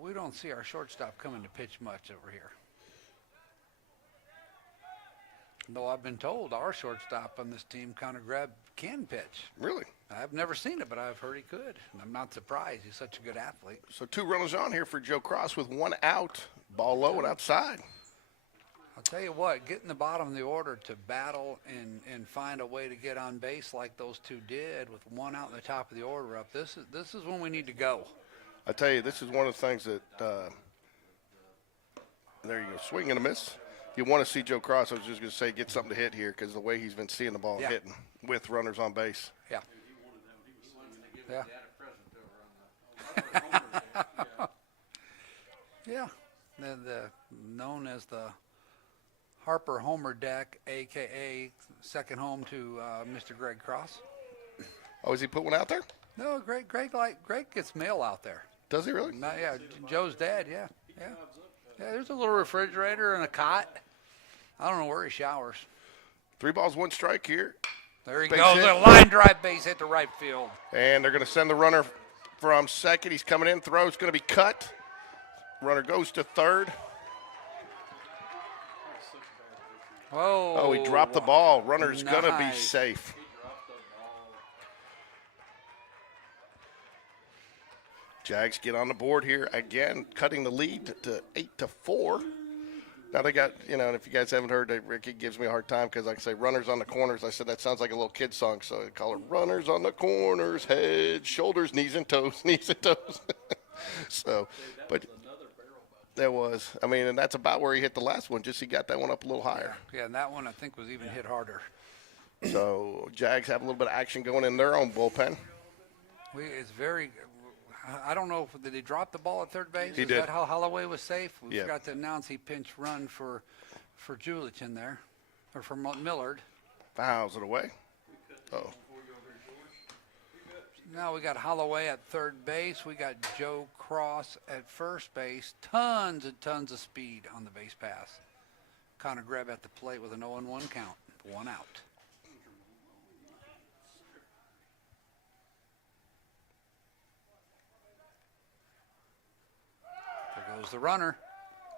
we don't see our shortstop coming to pitch much over here. Though I've been told our shortstop on this team, Grab, can pitch. Really? I've never seen it, but I've heard he could. And I'm not surprised. He's such a good athlete. So 2 runners on here for Joe Cross with 1 out, ball low and outside. I'll tell you what, getting the bottom of the order to battle and find a way to get on base like those 2 did with 1 out in the top of the order up, this is when we need to go. I tell you, this is one of the things that, there you go, swing and a miss. You want to see Joe Cross, I was just going to say, get something to hit here because the way he's been seeing the ball and hitting with runners on base. Yeah. Yeah. Yeah. Known as the Harper Homer deck, a.k.a. second home to Mr. Greg Cross. Oh, has he put one out there? No, Greg gets mail out there. Does he really? Yeah, Joe's dad, yeah. Yeah, there's a little refrigerator and a cot. I don't know where he showers. 3 balls, 1 strike here. There he Base goes. hit. A line drive base hit to right field. And they're going to send the runner from second. He's coming in. Throw's going to be cut. Runner goes to third. Oh, Oh, he dropped the ball. Runner's going to be nice. safe. Jags get on the board here again, cutting the lead to 8-4. Now they got, and if you guys haven't heard, Ricky gives me a hard time because I say runners on the corners. I said that sounds like a little kid song, so I call it runners on the corners, head, shoulders, knees and toes, knees and toes. So, but that was, and that's about where he hit the last one. Just he got that one up a little higher. Yeah, and that one I think was even hit harder. So Jags have a little bit of action going in their own bullpen. It's very. I don't know did he drop the ball at third base? He Is did. that how Holloway was safe? We Yeah. forgot to announce he pinch run for Julich in there, or for Millard. Fouls it away. Oh, Now we got Holloway at third base. We got Joe Cross at first base. Tons and tons of speed on the base pass. Connor Greb at the plate with an 0-1 count. 1 out. There goes the runner.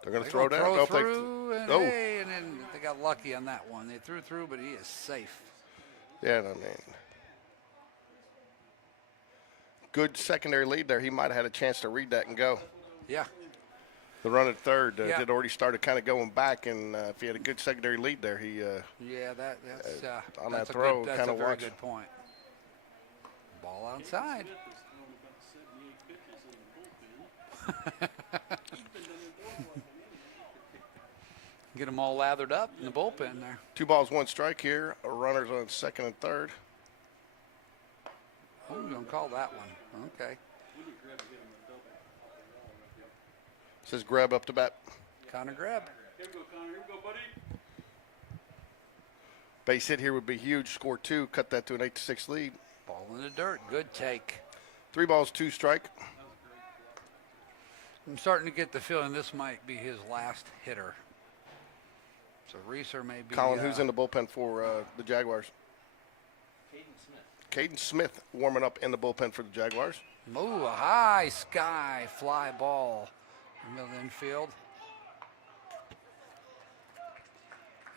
they're going to They throw go down. throw Nope, they- through, and, oh. hey, and then they got lucky on that one. They threw through, but he is safe. Yeah, good secondary lead there. He might have had a chance to read that and go. Yeah. The run at third Yeah. did already started kind of going back, and if he had a good secondary lead there, he Yeah, that's on that's that throw, That's kinda a very watch. good point. Ball outside. Smith has thrown about 78 pitches in the bullpen. Get them all lathered up in the bullpen there. 2 balls, 1 strike here. Runners on second and third. Oh, we're going to call that one. Okay. Says grab up to bat. Connor Greb. Here we go, Connor. Here we go, buddy. Base hit here would be huge. Score 2, cut that to an 8-6 lead. Ball in the dirt. Good take. 3 balls, 2 strike. I'm starting to get the feeling this might be his last hitter. So Reeser may be. Colin, who's in the bullpen for the Jaguars? Caden Smith warming up in the bullpen for the Jaguars. Ooh, a high sky fly ball. Middle infield.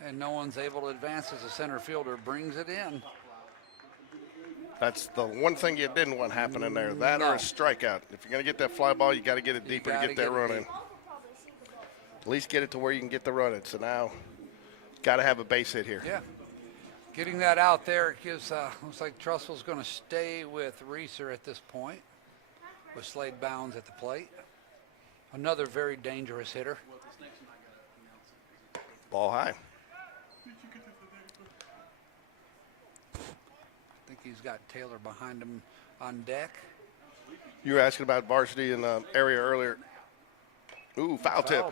And no one's able to advance as a center fielder brings it in. That's the one thing you didn't want happening there. That or No. a strikeout. If you're going to get that fly ball, you got to get it deeper to gotta get that get it run in. deep. At least get it to where you can get the run in. So now, got to have a base hit here. Yeah. Getting that out there gives, looks like Trussville's going to stay with Reeser at this point, with Slade Bounds at the plate. Another very dangerous hitter. Ball high. I think he's got Taylor behind him on deck. You were asking about varsity in the area earlier. Ooh, foul tip.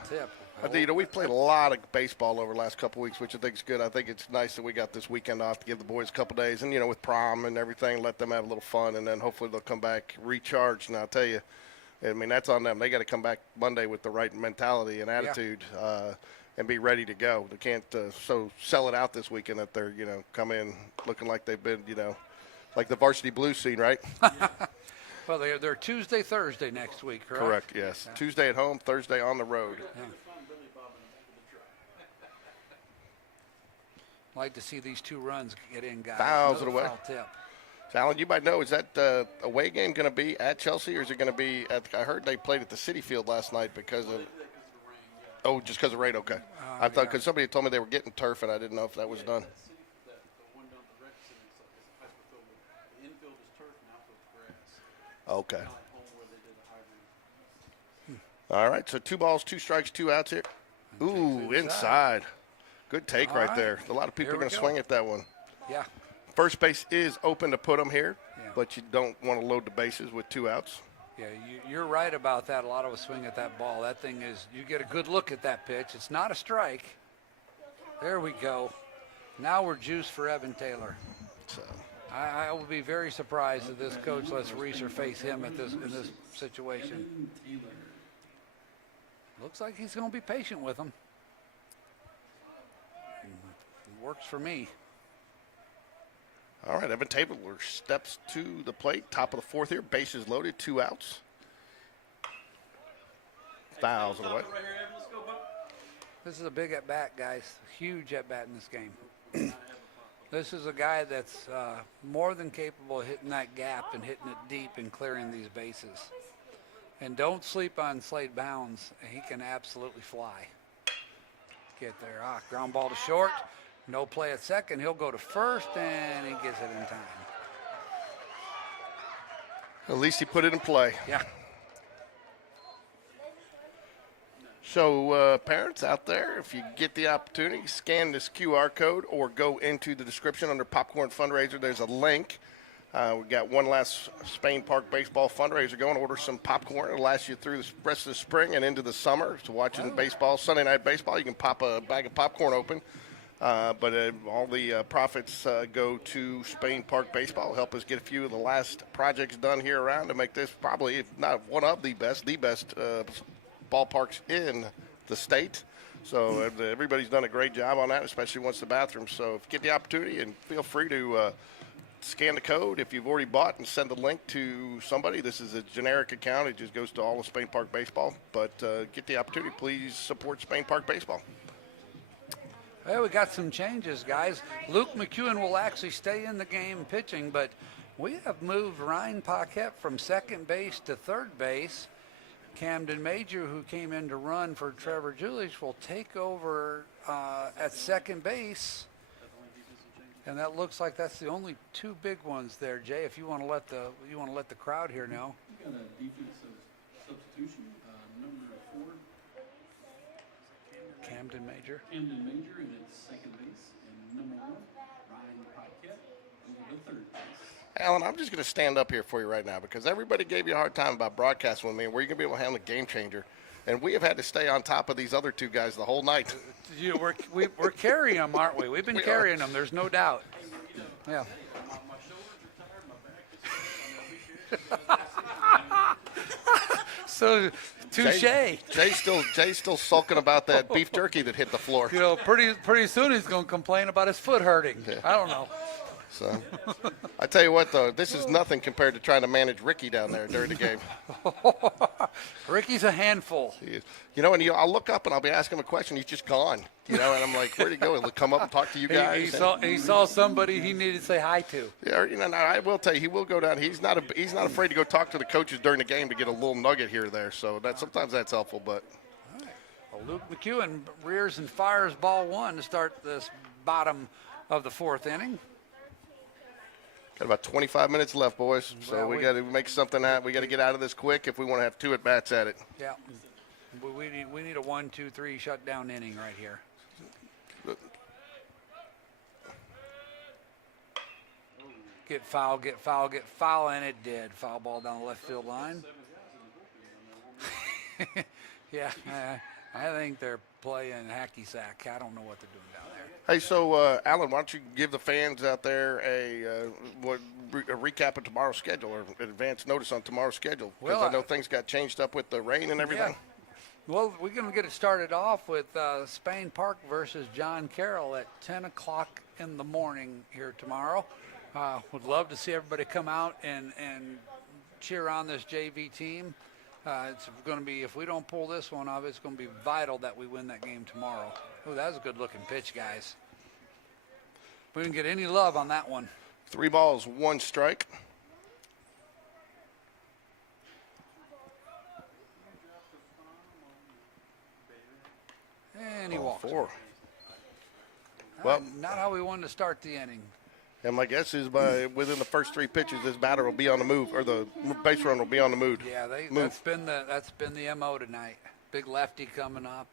I think, we've played a lot of baseball over the last couple weeks, which I think is good. I think it's nice that we got this weekend off to give the boys a couple days. And, with prom and everything, let them have a little fun. And then hopefully they'll come back recharged. And I'll tell you, that's on them. They got to come back Monday with the right mentality and attitude and be ready to go. They can't so sell it out this weekend that they're, come in looking like they've been, like the varsity blues scene, right? Well, they're Tuesday, Thursday next week, correct? Correct, yes. Yeah. Tuesday at home, Thursday on the road. Yeah. Like to see these 2 runs get in, guys. Fouls it away. Foul tip. So, Alan, you might know, is that away game going to be at Chelsea, or is it going to be at? I heard they played at the City Field last night because of. Oh, just because of rain. Okay, I thought because somebody told me they were getting turf, and I didn't know if that was done. Okay. All right, so 2 balls, 2 strikes, 2 outs here. Ooh, inside. Good take right there. A lot of people are going to swing at that one. Yeah. First base is open to put them here, but you don't want to load the bases with 2 outs. Yeah, you're right about that. A lot of us swing at that ball. That thing is, you get a good look at that pitch. It's not a strike. There we go. Now we're juiced for Evan Taylor. So I will be very surprised if this coach lets Reeser face him in this situation. Looks like he's going to be patient with him. Works for me. All right, Evan Taylor steps to the plate, top of the 4th here. Bases loaded, 2 outs. Fouls it away. This is a big at-bat, guys. Huge at-bat in this game. This is a guy that's more than capable of hitting that gap and hitting it deep and clearing these bases. And don't sleep on Slade Bounds. He can absolutely fly. Get there. Ground ball to short. No play at second. He'll go to first, and he gets it in time. At least he put it in play. Yeah. So, parents out there, if you get the opportunity, scan this QR code or go into the description under Popcorn Fundraiser. There's a link. We got one last Spain Park Baseball fundraiser going. Order some popcorn. It'll last you through the rest of the spring and into the summer. So watching baseball, Sunday night baseball, you can pop a bag of popcorn open. But all the profits go to Spain Park Baseball. Help us get a few of the last projects done here around to make this probably, if not one of the best ballparks in the state. So everybody's done a great job on that, especially once the bathrooms. So if you get the opportunity, and feel free to scan the code if you've already bought and send the link to somebody. This is a generic account. It just goes to all of Spain Park Baseball. But get the opportunity. Please support Spain Park Baseball. Well, we got some changes, guys. Luke McEwen will actually stay in the game pitching, but we have moved Ryan Paquette from second base to third base. Camden Major, who came in to run for Trevor Julich, will take over at second base. And that looks like that's the only 2 big ones there, Jay. If you want to let the crowd here know. We got a defensive substitution, number 4. Camden Major. Camden Major in at second base, and number 1, Ryan Paquette, over to third base. Alan, I'm just going to stand up here for you right now because everybody gave you a hard time about broadcasting with me and where you're going to be able to handle a game changer. And we have had to stay on top of these other 2 guys the whole night. We're carrying them, aren't we? We've been carrying them. There's no doubt. Yeah. My shoulders are tired, my back is So, touche. Jay's still sulking about that beef jerky that hit the floor. Pretty soon he's going to complain about his foot hurting. Yeah. I don't know. So, I tell you what, though, this is nothing compared to trying to manage Ricky down there during the game. Ricky's a handful. And I'll look up and I'll be asking him a question. He's just gone. And I'm like, where'd he go? He'll come up and talk to you guys. He saw somebody he needed to say hi to. Yeah, I will tell you, he will go down. He's not afraid to go talk to the coaches during the game to get a little nugget here or there. So sometimes that's helpful. But all right. Well, Luke McEwen rears and fires ball 1 to start this bottom of the 4th inning. Got about 25 minutes left, boys. So Well, we we- got to make something happen. We got to get out of this quick if we want to have 2 at-bats at it. Yeah. We need a 1, 2, 3 shutdown inning right here. Get foul, get foul, get foul, and it did. Foul ball down the left field line. Yeah, I think they're playing hacky sack. I don't know what they're doing down there. Hey, so Alan, why don't you give the fans out there a recap of tomorrow's schedule or advance notice on tomorrow's schedule? Because Well, I know things got changed up with the rain and everything. Yeah. Well, we're going to get it started off with Spain Park versus John Carroll at 10 o'clock in the morning here tomorrow. Would love to see everybody come out and cheer on this JV team. It's going to be, if we don't pull this one off, it's going to be vital that we win that game tomorrow. Oh, that was a good-looking pitch, guys. We didn't get any love on that one. 3 balls, 1 strike. And he walked. 4. Well, Well- not how we wanted to start the inning. And my guess is by within the first 3 pitches, this batter will be on the move, or the base runner will be on the move. Yeah, move. that's been the MO tonight. Big lefty coming up.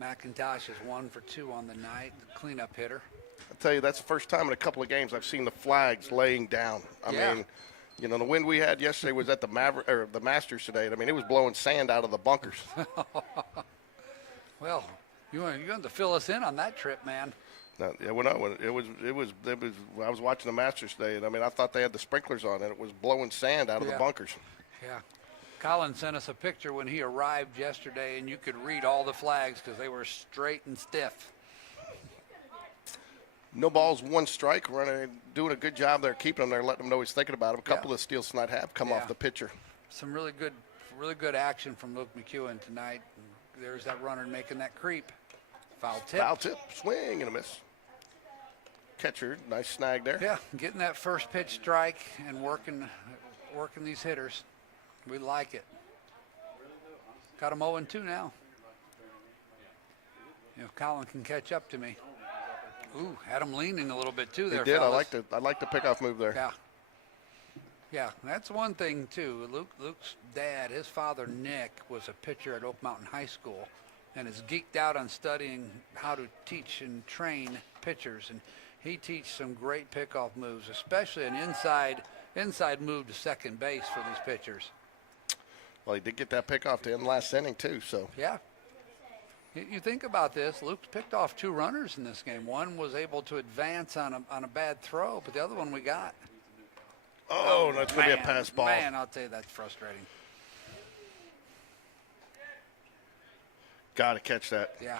McIntosh is 1 for 2 on the night. Cleanup hitter. I tell you, that's the first time in a couple of games I've seen the flags laying down. I Yeah. mean, you know, the wind we had yesterday was at the the Masters today. I mean, it was blowing sand out of the bunkers. Well, you're going to fill us in on that trip, man. No, yeah, well, no, it was. I was watching the Masters today, and I mean, I thought they had the sprinklers on, and it was blowing sand out of the Yeah. bunkers. Yeah. Colin sent us a picture when he arrived yesterday, and you could read all the flags because they were straight and stiff. No balls, 1 strike. Running, doing a good job there, keeping him there, letting him know he's thinking about him. A couple of steals tonight have come Yeah. off the pitcher. Some really good action from Luke McEwen tonight. There's that runner making that creep. Foul tip. Foul tip, swing and a miss. Catcher, nice snag there. Yeah, getting that first pitch strike and working these hitters. We like it. Got him 0-2 now. If Colin can catch up to me. Ooh, had him leaning a little bit too there. He did. Fellas. I like the pickoff move there. Yeah. Yeah, that's one thing too. Luke's dad, his father Nick, was a pitcher at Oak Mountain High School, and is geeked out on studying how to teach and train pitchers. And he teaches some great pickoff moves, especially an inside move to second base for these pitchers. Well, he did get that pickoff to end last inning too. So Yeah. You think about this. Luke's picked off 2 runners in this game. One was able to advance on a bad throw, but the other one we got. oh, that's going to be a Man, pass ball. Man, I'll tell you, that's frustrating. Got to catch that. Yeah.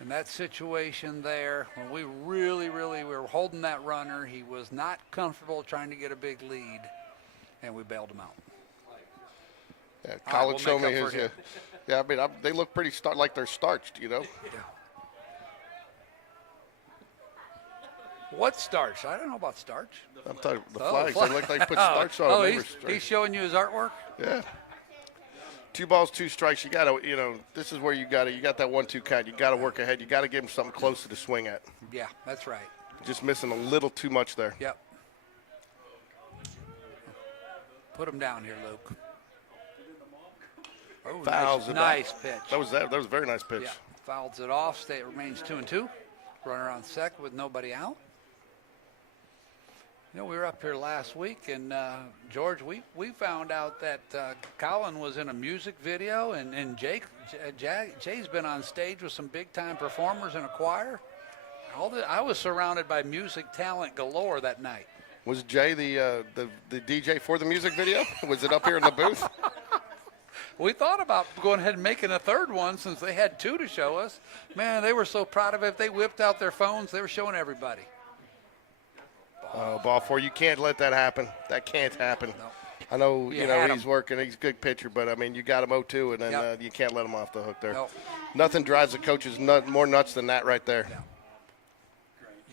In that situation there, when we really were holding that runner, he was not comfortable trying to get a big lead, and we bailed him out. Yeah, right, Colin we'll showed make me up his. for him. Yeah, I mean, they look pretty like they're starched, you know. Yeah. What starch? I don't know about starch. I'm telling you, the Oh, flags, they look like they put starch on Oh, them. he's showing you his artwork? Yeah. 2 balls, 2 strikes. You got to, you know, this is where you got that 1-2 count. You got to work ahead. You got to give him something closer to swing at. Yeah, that's right. Just missing a little too much there. Yep. Put him down here, Luke. Oh, Fouls it nice off. pitch. That was a very nice pitch. Yeah, fouls it off. It remains 2-2. Runner on second with nobody out. You know, we were up here last week, and George, we found out that Colin was in a music video, and Jay's been on stage with some big-time performers in a choir. I was surrounded by music talent galore that night. Was Jay the DJ for the music video? Was it up here in the booth? We thought about going ahead and making a third one since they had 2 to show us. Man, they were so proud of it. If they whipped out their phones, they were showing everybody. Ball 4. You can't let that happen. That can't happen. No. I know, You you know, had he's him. working. He's a good pitcher, but, I mean, you got him 0-2, and then Yep. you can't let him off the hook there. Nope. Nothing drives the coaches more nuts than that right there.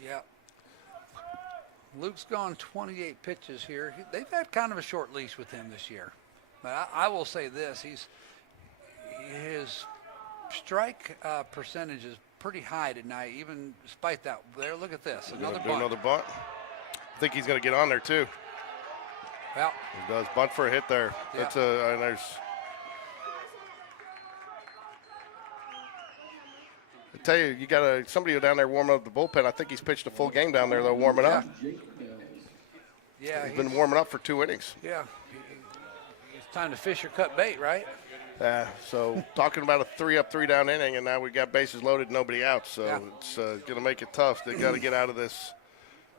Yeah. Luke's gone 28 pitches here. They've had kind of a short leash with him this year. But I will say this, his strike percentage is pretty high tonight, even despite that. There, look at this. Another Do bunt. another bunt. I think he's going to get on there, too. Well, He does. Bunt for a hit there. Yeah. That's and there's. I tell you, you got somebody down there warming up the bullpen. I think he's pitched a full game down there, though, warming up. yeah, He's been warming up for 2 innings. yeah. It's time to fish or cut bait, right? So talking about a 3-up, 3-down inning, and now we got bases loaded, nobody out. So Yeah. it's going to make it tough. They got to get out of this.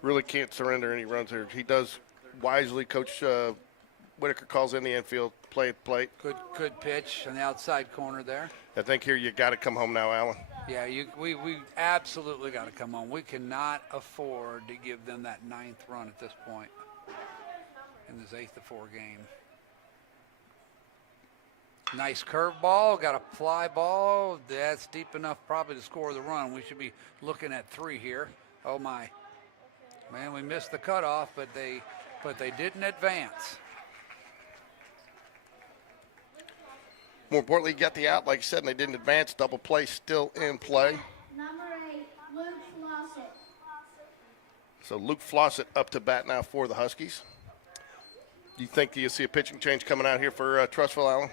Really can't surrender any runs here. He does wisely. Coach Whitaker calls in the infield, play at plate. Good pitch on the outside corner there. I think here you got to come home now, Alan. Yeah, we absolutely got to come on. We cannot afford to give them that 9th run at this point in this 8-4 game. Nice curveball, got a fly ball. That's deep enough probably to score the run. We should be looking at 3 here. Oh my, man, we missed the cutoff, but they didn't advance. More importantly, you got the out, like I said, and they didn't advance. Double play still in play. Number 8, Luke Flossett. So Luke Flossett up to bat now for the Huskies. Do you think you'll see a pitching change coming out here for Trussville, Alan?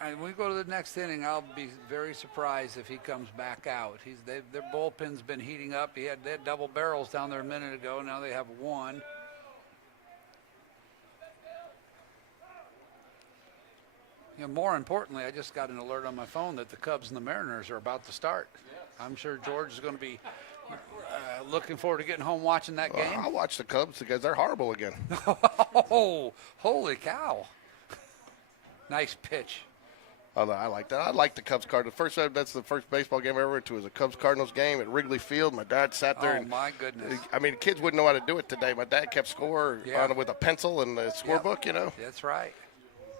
And when we go to the next inning, I'll be very surprised if he comes back out. Their bullpen's been heating up. They had double barrels down there a minute ago. Now they have 1. You know, more importantly, I just got an alert on my phone that the Cubs and the Mariners are about to start. I'm sure George is going to be looking forward to getting home watching that game. I'll watch the Cubs because they're horrible again. Oh, holy cow. Nice pitch. I like that. I like the Cubs Cardinals. That's the first baseball game I ever went to. Was a Cubs Cardinals game at Wrigley Field. My dad sat there. Oh, my goodness. I mean, kids wouldn't know how to do it today. My dad kept score on with a pencil and the scorebook. You know. That's right.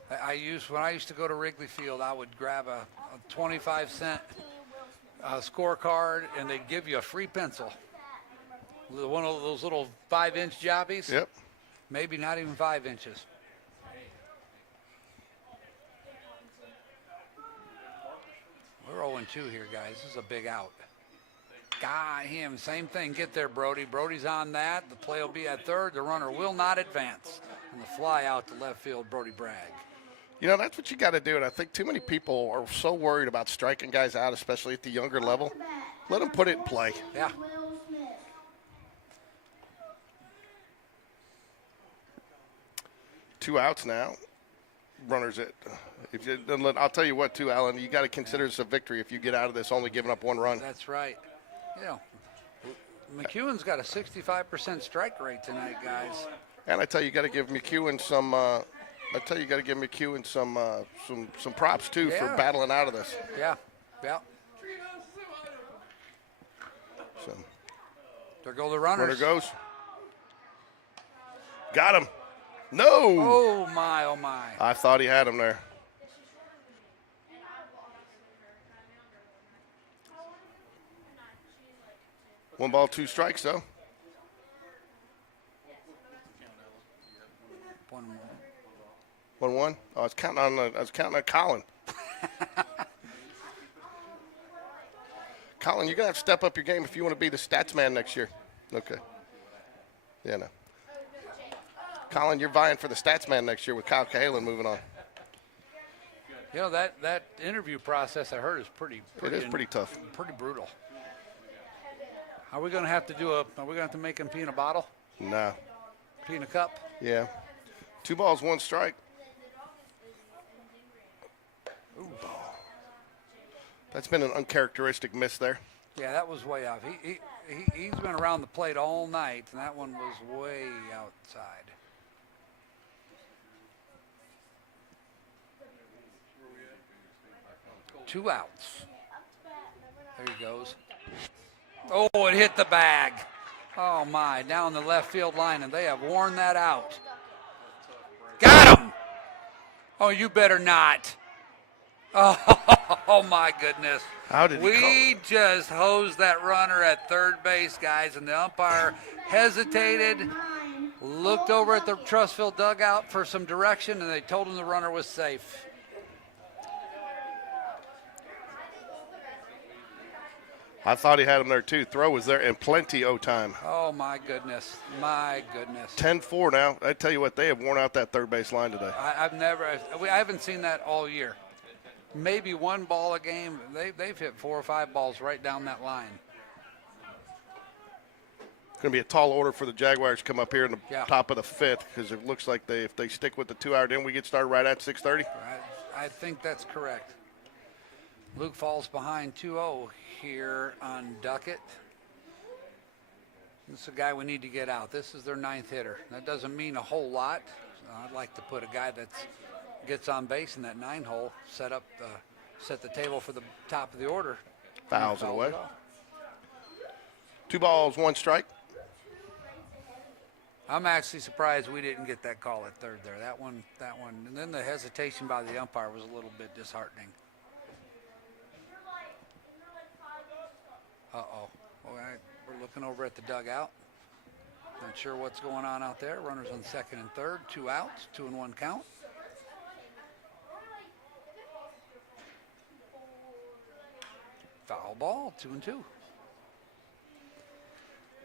When I used to go to Wrigley Field, I would grab a 25-cent scorecard, and they'd give you a free pencil. One of those little 5-inch jobbies. Yep. Maybe not even 5 inches. We're 0-2 here, guys. This is a big out. Got him. Same thing. Get there, Brody. Brody's on that. The play will be at third. The runner will not advance. And the fly out to left field, Brody Bragg. You know, that's what you got to do. And I think too many people are so worried about striking guys out, especially at the younger level. Let them put it in play. Yeah. Will Smith. 2 outs now. Runners at. I'll tell you what, too, Alan. You got to consider this a victory if you get out of this only giving up 1 run. That's right. You know, McEwen's got a 65% strike rate tonight, guys. And I tell you, got to give McEwen some. Some props too for Yeah. battling out of this. Yeah. Yeah. So There go the runners. runner goes. Got him. No. Oh, my, oh, my. I thought he had him there. One ball, 2 strikes though. 1-1. 1-1. Oh, I was counting on Colin. Colin, you're gonna have to step up your game if you want to be the stats man next year. Okay. Yeah, no. Colin, you're vying for the stats man next year with Kyle Cahalan moving on. You know, that interview process I heard is pretty tough. Pretty brutal. Are we going to have to are we going to have to make him pee in a bottle? No. Pee in a cup? Yeah. 2 balls, 1 strike. Ooh. That's been an uncharacteristic miss there. Yeah, that was way off. He's been around the plate all night, and that one was way outside. Two outs. There he goes. Oh, it hit the bag. Oh, my. Down the left field line, and they have worn that out. Got him. Oh, you better not. Oh, my goodness. How did he We just hosed that runner at third base, guys, and the umpire hesitated, looked over at the Trussville dugout for some direction, and they told him the runner was safe. I thought he had him there too. Throw was there and plenty of time. Oh, my goodness. My goodness. 10-4 now. I tell you what, they have worn out that third base line today. I haven't seen that all year. Maybe one ball a game. They've hit 4 or 5 balls right down that line. It's going to be a tall order for the Jaguars to come up here in the Yeah. top of the 5th because it looks like if they stick with the 2 hour, then we get started right at 6:30. I think that's correct. Luke falls behind 2-0 here on Duckett. This is a guy we need to get out. This is their 9th hitter. That doesn't mean a whole lot. I'd like to put a guy that gets on base in that 9 hole, set the table for the top of the order. Fouls it away. 2 balls, 1 strike. I'm actually surprised we didn't get that call at third there. That one, and then the hesitation by the umpire was a little bit disheartening. Uh-oh. All right, we're looking over at the dugout. Not sure what's going on out there. Runners on second and third, 2 outs, 2-1 count. Foul ball, 2-2.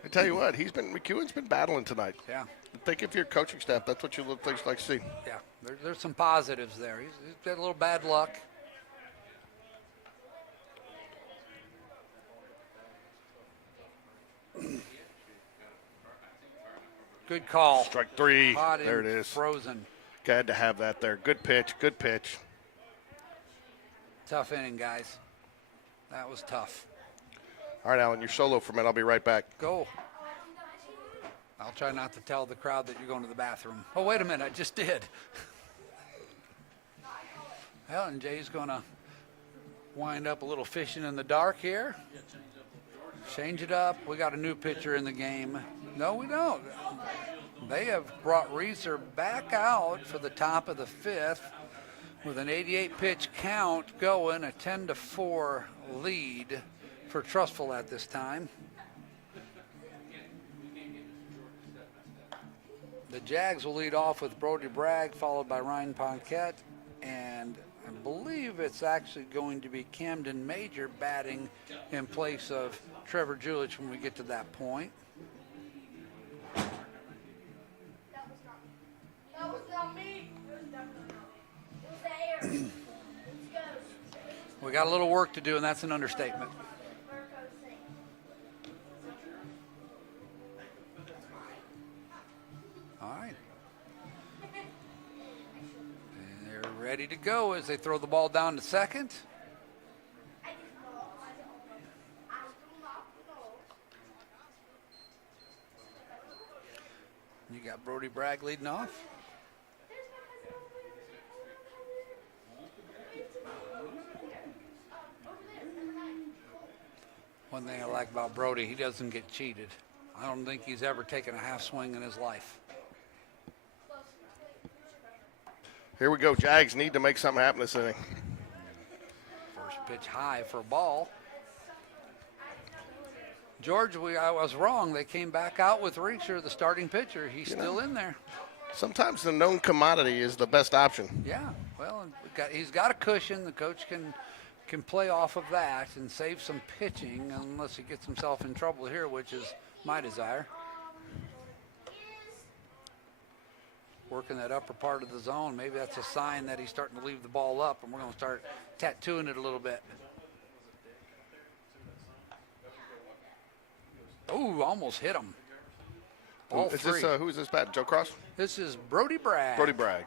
I tell you what, McEwen's been battling tonight. Yeah. I think if you're coaching staff, that's what you look like to see. Yeah, there's some positives there. He's got a little bad luck. Good call. Strike 3. Hot There it and is. frozen. Had to have that there. Good pitch. Good pitch. Tough inning, guys. That was tough. All right, Alan, you're solo for a minute. I'll be right back. Go. I'll try not to tell the crowd that you're going to the bathroom. Oh, wait a minute. I just did. Well, and Jay's going to wind up a little fishing in the dark here. Change it up. We got a new pitcher in the game. No, we don't. They have brought Reeser back out for the top of the 5th with an 88 pitch count going, a 10-4 lead for TRUSVILLE at this time. The Jags will lead off with Brody Bragg, followed by Ryan Ponquette, and I believe it's actually going to be Camden Major batting in place of Trevor Julich when we get to that point. That was not me. It was the air. We got a little work to do, and that's an understatement. All right. And they're ready to go as they throw the ball down to second. You got Brody Bragg leading off. One thing I like about Brody, he doesn't get cheated. I don't think he's ever taken a half swing in his life. Here we go. Jags need to make something happen this inning. First pitch high for a ball. George, I was wrong. They came back out with Reeser, the starting pitcher. He's still in there. Sometimes the known commodity is the best option. Yeah, well, he's got a cushion. The coach can play off of that and save some pitching unless he gets himself in trouble here, which is my desire. Working that upper part of the zone. Maybe that's a sign that he's starting to leave the ball up, and we're going to start tattooing it a little bit. Oh, almost hit him. Ball Is three. this, who is this bat? Joe Cross? This is Brody Bragg. Brody Bragg.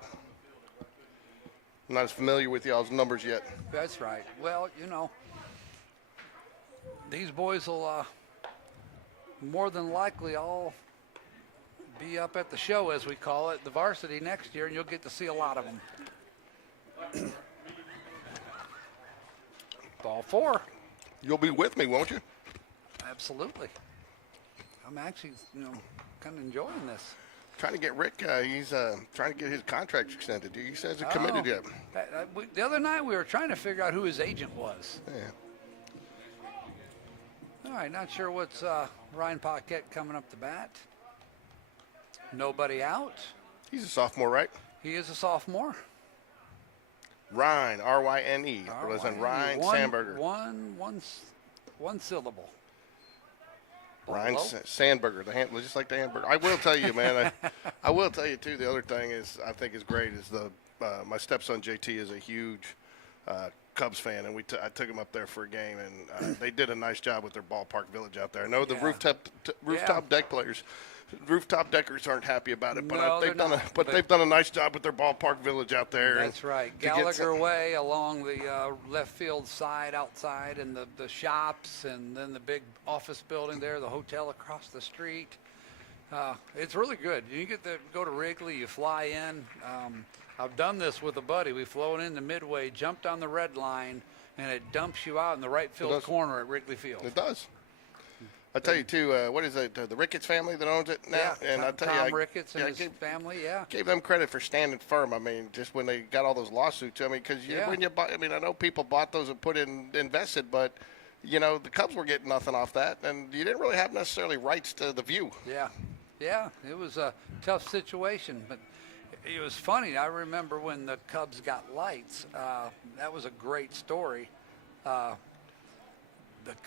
I'm not as familiar with y'all's numbers yet. That's right. Well, you know, these boys will more than likely all be up at the show, as we call it, the varsity next year, and you'll get to see a lot of them. Ball 4. You'll be with me, won't you? Absolutely. I'm actually, kind of enjoying this. Trying to get Rick, he's trying to get his contract extended. He hasn't committed yet. The other night we were trying to figure out who his agent was. Yeah. All right, not sure what's Ryan Paquette coming up to bat. Nobody out. He's a sophomore, right? He is a sophomore. Ryan, R-Y-N-E. Ryan Sandberger. One syllable. Ryan Buffalo? Sandberger, just like the hamburger. I will tell you, man. I will tell you too. The other thing is, I think is great is my stepson JT is a huge Cubs fan, and I took him up there for a game, and they did a nice job with their ballpark village out there. I know the rooftop deck players. Rooftop deckers aren't happy about it, but No, they've done a nice job with their ballpark village out there. That's right. to get Gallagher Way along the left field side outside, and the shops, and then the big office building there, the hotel across the street. It's really good. You get to go to Wrigley, you fly in. I've done this with a buddy. We've flown into Midway, jumped on the red line, and it dumps you out in the right field corner at Wrigley Field. It does. I tell you too. What is it? The Ricketts family that owns it now. Yeah, And I tell Tom you, Ricketts and his family. Yeah. Gave them credit for standing firm. I mean, just when they got all those lawsuits. I mean, because when you buy, I mean, I know people bought those and invested, but the Cubs were getting nothing off that, and you didn't really have necessarily rights to the view. Yeah. It was a tough situation, but it was funny. I remember when the Cubs got lights. That was a great story. The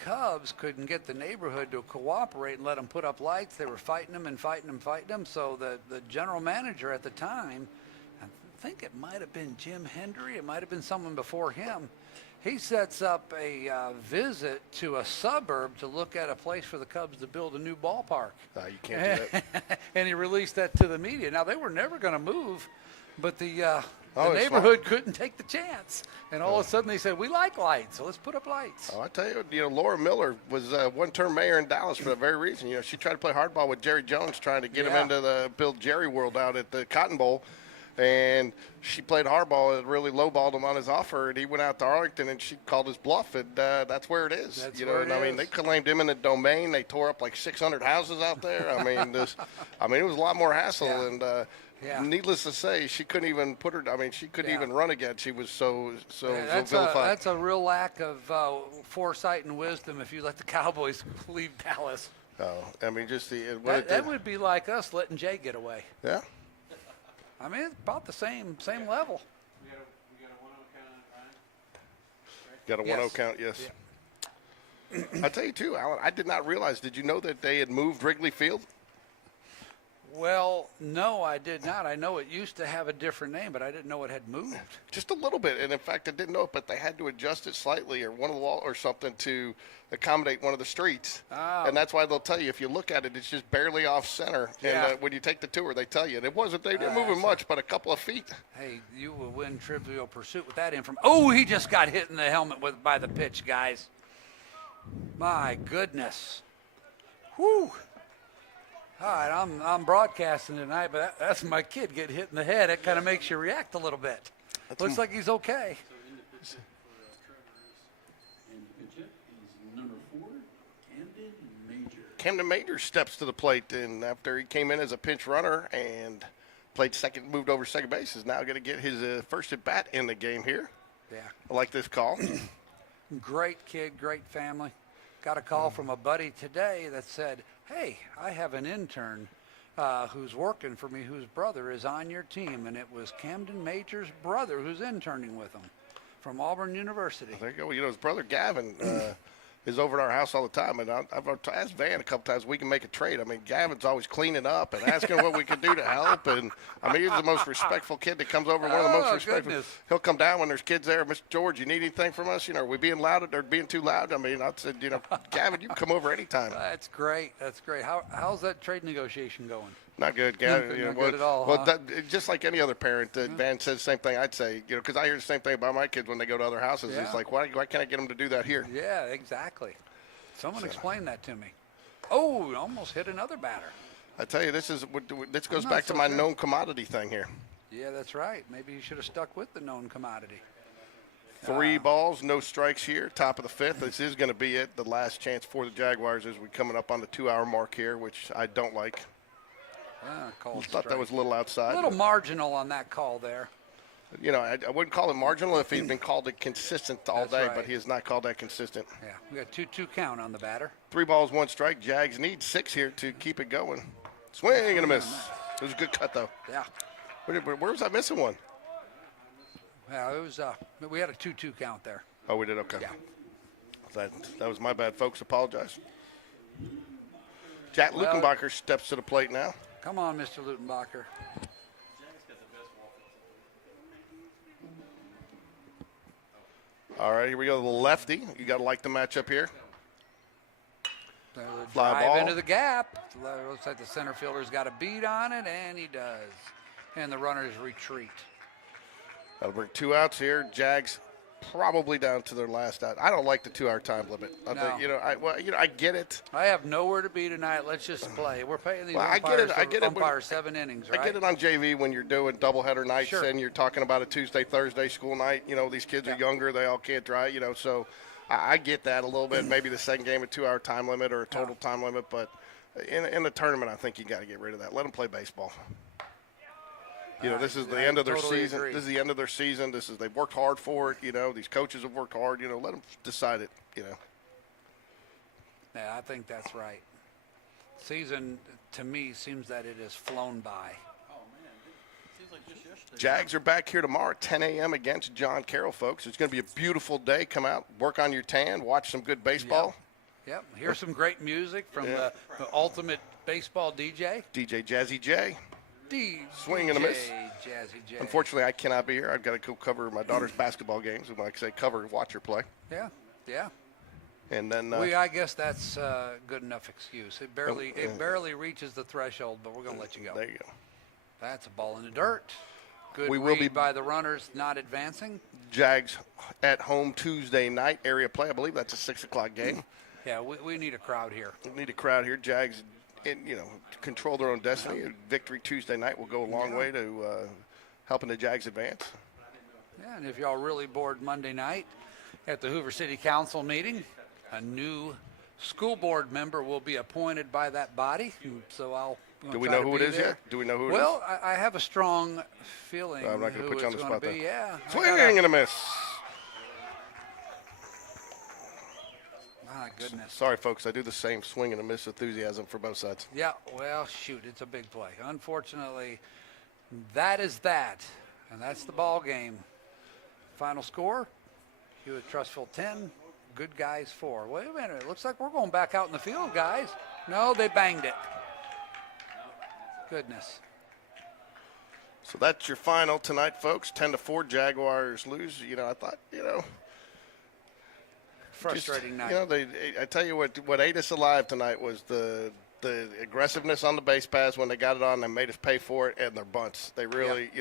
Cubs couldn't get the neighborhood to cooperate and let them put up lights. They were fighting them. So the general manager at the time, I think it might have been Jim Hendry. It might have been someone before him. He sets up a visit to a suburb to look at a place for the Cubs to build a new ballpark. You can't do that. And he released that to the media. Now, they were never going to move, but the neighborhood couldn't take the chance. And all of a sudden they said, we like lights, so let's put up lights. Oh, I tell you, Laura Miller was one-term mayor in Dallas for that very reason. She tried to play hardball with Jerry Jones, trying to get him into the build Jerry World out at the Cotton Bowl. And she played hardball and really lowballed him on his offer. And he went out to Arlington, and she called his bluff. And that's where it is. That's where it I mean, is. they claimed him in the domain. They tore up like 600 houses out there. I mean, it was a lot more hassle. Yeah. And needless to say, she couldn't even put her. I mean, she couldn't even run again. She was so vilified. That's a real lack of foresight and wisdom if you let the Cowboys leave Dallas. Oh, I mean, just That would be like us letting Jay get away. Yeah. I mean, it's about the same level. We got a 1-0 count, Ryan? Got a 1-0 count, yes. Yeah. I tell you too, Alan. I did not realize. Did you know that they had moved Wrigley Field? Well, no, I did not. I know it used to have a different name, but I didn't know it had moved. Just a little bit, and in fact, I didn't know it, but they had to adjust it slightly, or one of the wall or something to accommodate one of the streets. Oh. And that's why they'll tell you if you look at it, it's just barely off center. Yeah. And when you take the tour, they tell you, and it wasn't. They didn't move it much, but a couple of feet. Hey, you will win Trivial Pursuit with that information. Oh, he just got hit in the helmet by the pitch, guys. My goodness. Whew. All right, I'm broadcasting tonight, but that's my kid getting hit in the head. It kind of makes you react a little bit. Looks like he's okay. So in the pitch for Trevor is number 4, Camden Major. Camden Major steps to the plate, and after he came in as a pinch runner and played second, moved over second base, is now going to get his first at bat in the game here. Yeah. I like this call. Great kid, great family. Got a call from a buddy today that said, hey, I have an intern who's working for me whose brother is on your team. And it was Camden Major's brother who's interning with him from Auburn University. There you go. His brother Gavin is over at our house all the time. And I've asked Van a couple times we can make a trade. I mean, Gavin's always cleaning up and asking what we can do to help. And, I mean, he's the most respectful kid that comes over, one of the most respectful. Goodness. He'll come down when there's kids there. Mr. George, you need anything from us? Are we being loud or being too loud? I mean, I said, Gavin, you can come over anytime. That's great. That's great. How's that trade negotiation going? Not good, Gavin. Not good at all, huh? Just like any other parent, Van says the same thing I'd say, because I hear the same thing about my kids when they go to other houses. Yeah. It's like, why can't I get them to do that here? Yeah, exactly. Someone explain that to me. Oh, almost hit another batter. I tell you, this goes not back to so my sure. known commodity thing here. Yeah, that's right. Maybe you should have stuck with the known commodity. 3 balls, no strikes here, top of the 5th. This is going to be it, the last chance for the Jaguars as we're coming up on the 2-hour mark here, which I don't like. Called Thought that strike. was a little outside. A little marginal on that call there. I wouldn't call it marginal if he'd been called it consistent all That's day, right. but he has not called that consistent. Yeah, we got 2-2 count on the batter. 3 balls, 1 strike. Jags need 6 here to keep it going. Swing and a miss. It was a good cut, though. Yeah. Where was I missing one? Yeah, it was. We had a 2-2 count there. Oh, we did? Okay. Yeah. That was my bad, folks. Apologize. Jack Lukenbacher steps to the plate now. Come on, Mr. Lutenbacher. All right, here we go. The lefty. You got to like the matchup here. Fly Drive ball. into the gap. Looks like the center fielder's got a beat on it, and he does. And the runners retreat. That'll bring 2 outs here. Jags probably down to their last out. I don't like the 2-hour time limit. I No. think, I get it. I have nowhere to be tonight. Let's just play. We're paying these Well, I umpires get it. umpire 7 innings, right? I get it on JV when you're doing doubleheader nights Sure. and you're talking about a Tuesday, Thursday school night. These kids are younger. They all can't drive, so I get that a little bit. Maybe the second game a 2-hour time limit or a total time limit. But in the tournament, I think you got to get rid of that. Let them play baseball. This is the end of their totally season. agree. This is the end of their season. They've worked hard for it. These coaches have worked hard. Let them decide it. Yeah, I think that's right. Season, to me, seems that it has flown by. Oh, man. It seems like just yesterday. Jags are back here tomorrow at 10 a.m. against John Carroll, folks. It's going to be a beautiful day. Come out, work on your tan, watch some good baseball. Yep. Here's some great music from the ultimate baseball DJ. DJ Jazzy J. Swing and a miss. Jazzy J. Unfortunately, I cannot be here. I've got to go cover my daughter's basketball games. And like I say, cover, watch her play. Yeah. And then I guess that's a good enough excuse. It barely reaches the threshold, but we're going to let you go. there you go. That's a ball in the dirt. Good We will read be- by the runners not advancing. Jags at home Tuesday night area play. I believe that's a 6 o'clock game. Yeah, we need a crowd here. We need a crowd here. Jags, control their own destiny. Victory Tuesday night will go a long way to helping the Jags advance. Yeah, and if y'all really bored Monday night at the Hoover City Council meeting, a new school board member will be appointed by that body. So Do we know who it is yet? Do we know who it is? Well, I have a strong feeling I'm not gonna who put you on it's the gonna spot be. then. Yeah. Swing and a miss. My goodness. Sorry, folks. I do the same swing and a miss enthusiasm for both sides. Yeah, well, shoot, it's a big play. Unfortunately, that is that, and that's the ball game. Final score, Hewitt-Trussville 10, Good Guys 4. Wait a minute, it looks like we're going back out in the field, guys. No, they banged it. Goodness. So that's your final tonight, folks. 10-4, Jaguars lose. I thought, Frustrating night. I tell you what ate us alive tonight was the aggressiveness on the base pass when they got it on. They made us pay for it, and their bunts. They really,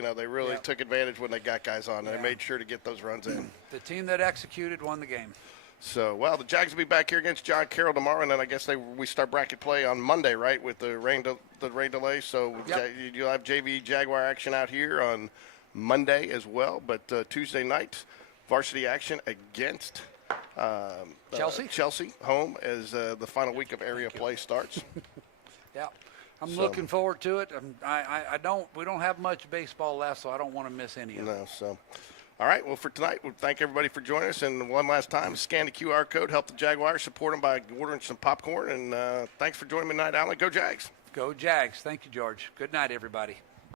took advantage when they got guys on. And they made sure to get those runs in. The team that executed won the game. So, the Jags will be back here against John Carroll tomorrow, and then I guess we start bracket play on Monday, right, with the rain delay. So you'll have JV Jaguar action out here on Monday as well. But Tuesday night, varsity action against Chelsea home as the final week of area play starts. Yeah, I'm looking forward to it. We don't have much baseball left, so I don't want to miss any of it. No, so. All right, well, for tonight, we'll thank everybody for joining us. And one last time, scan the QR code, help the Jaguars, support them by ordering some popcorn. And thanks for joining me tonight, Alan. Go Jags. Go Jags. Thank you, George. Good night, everybody.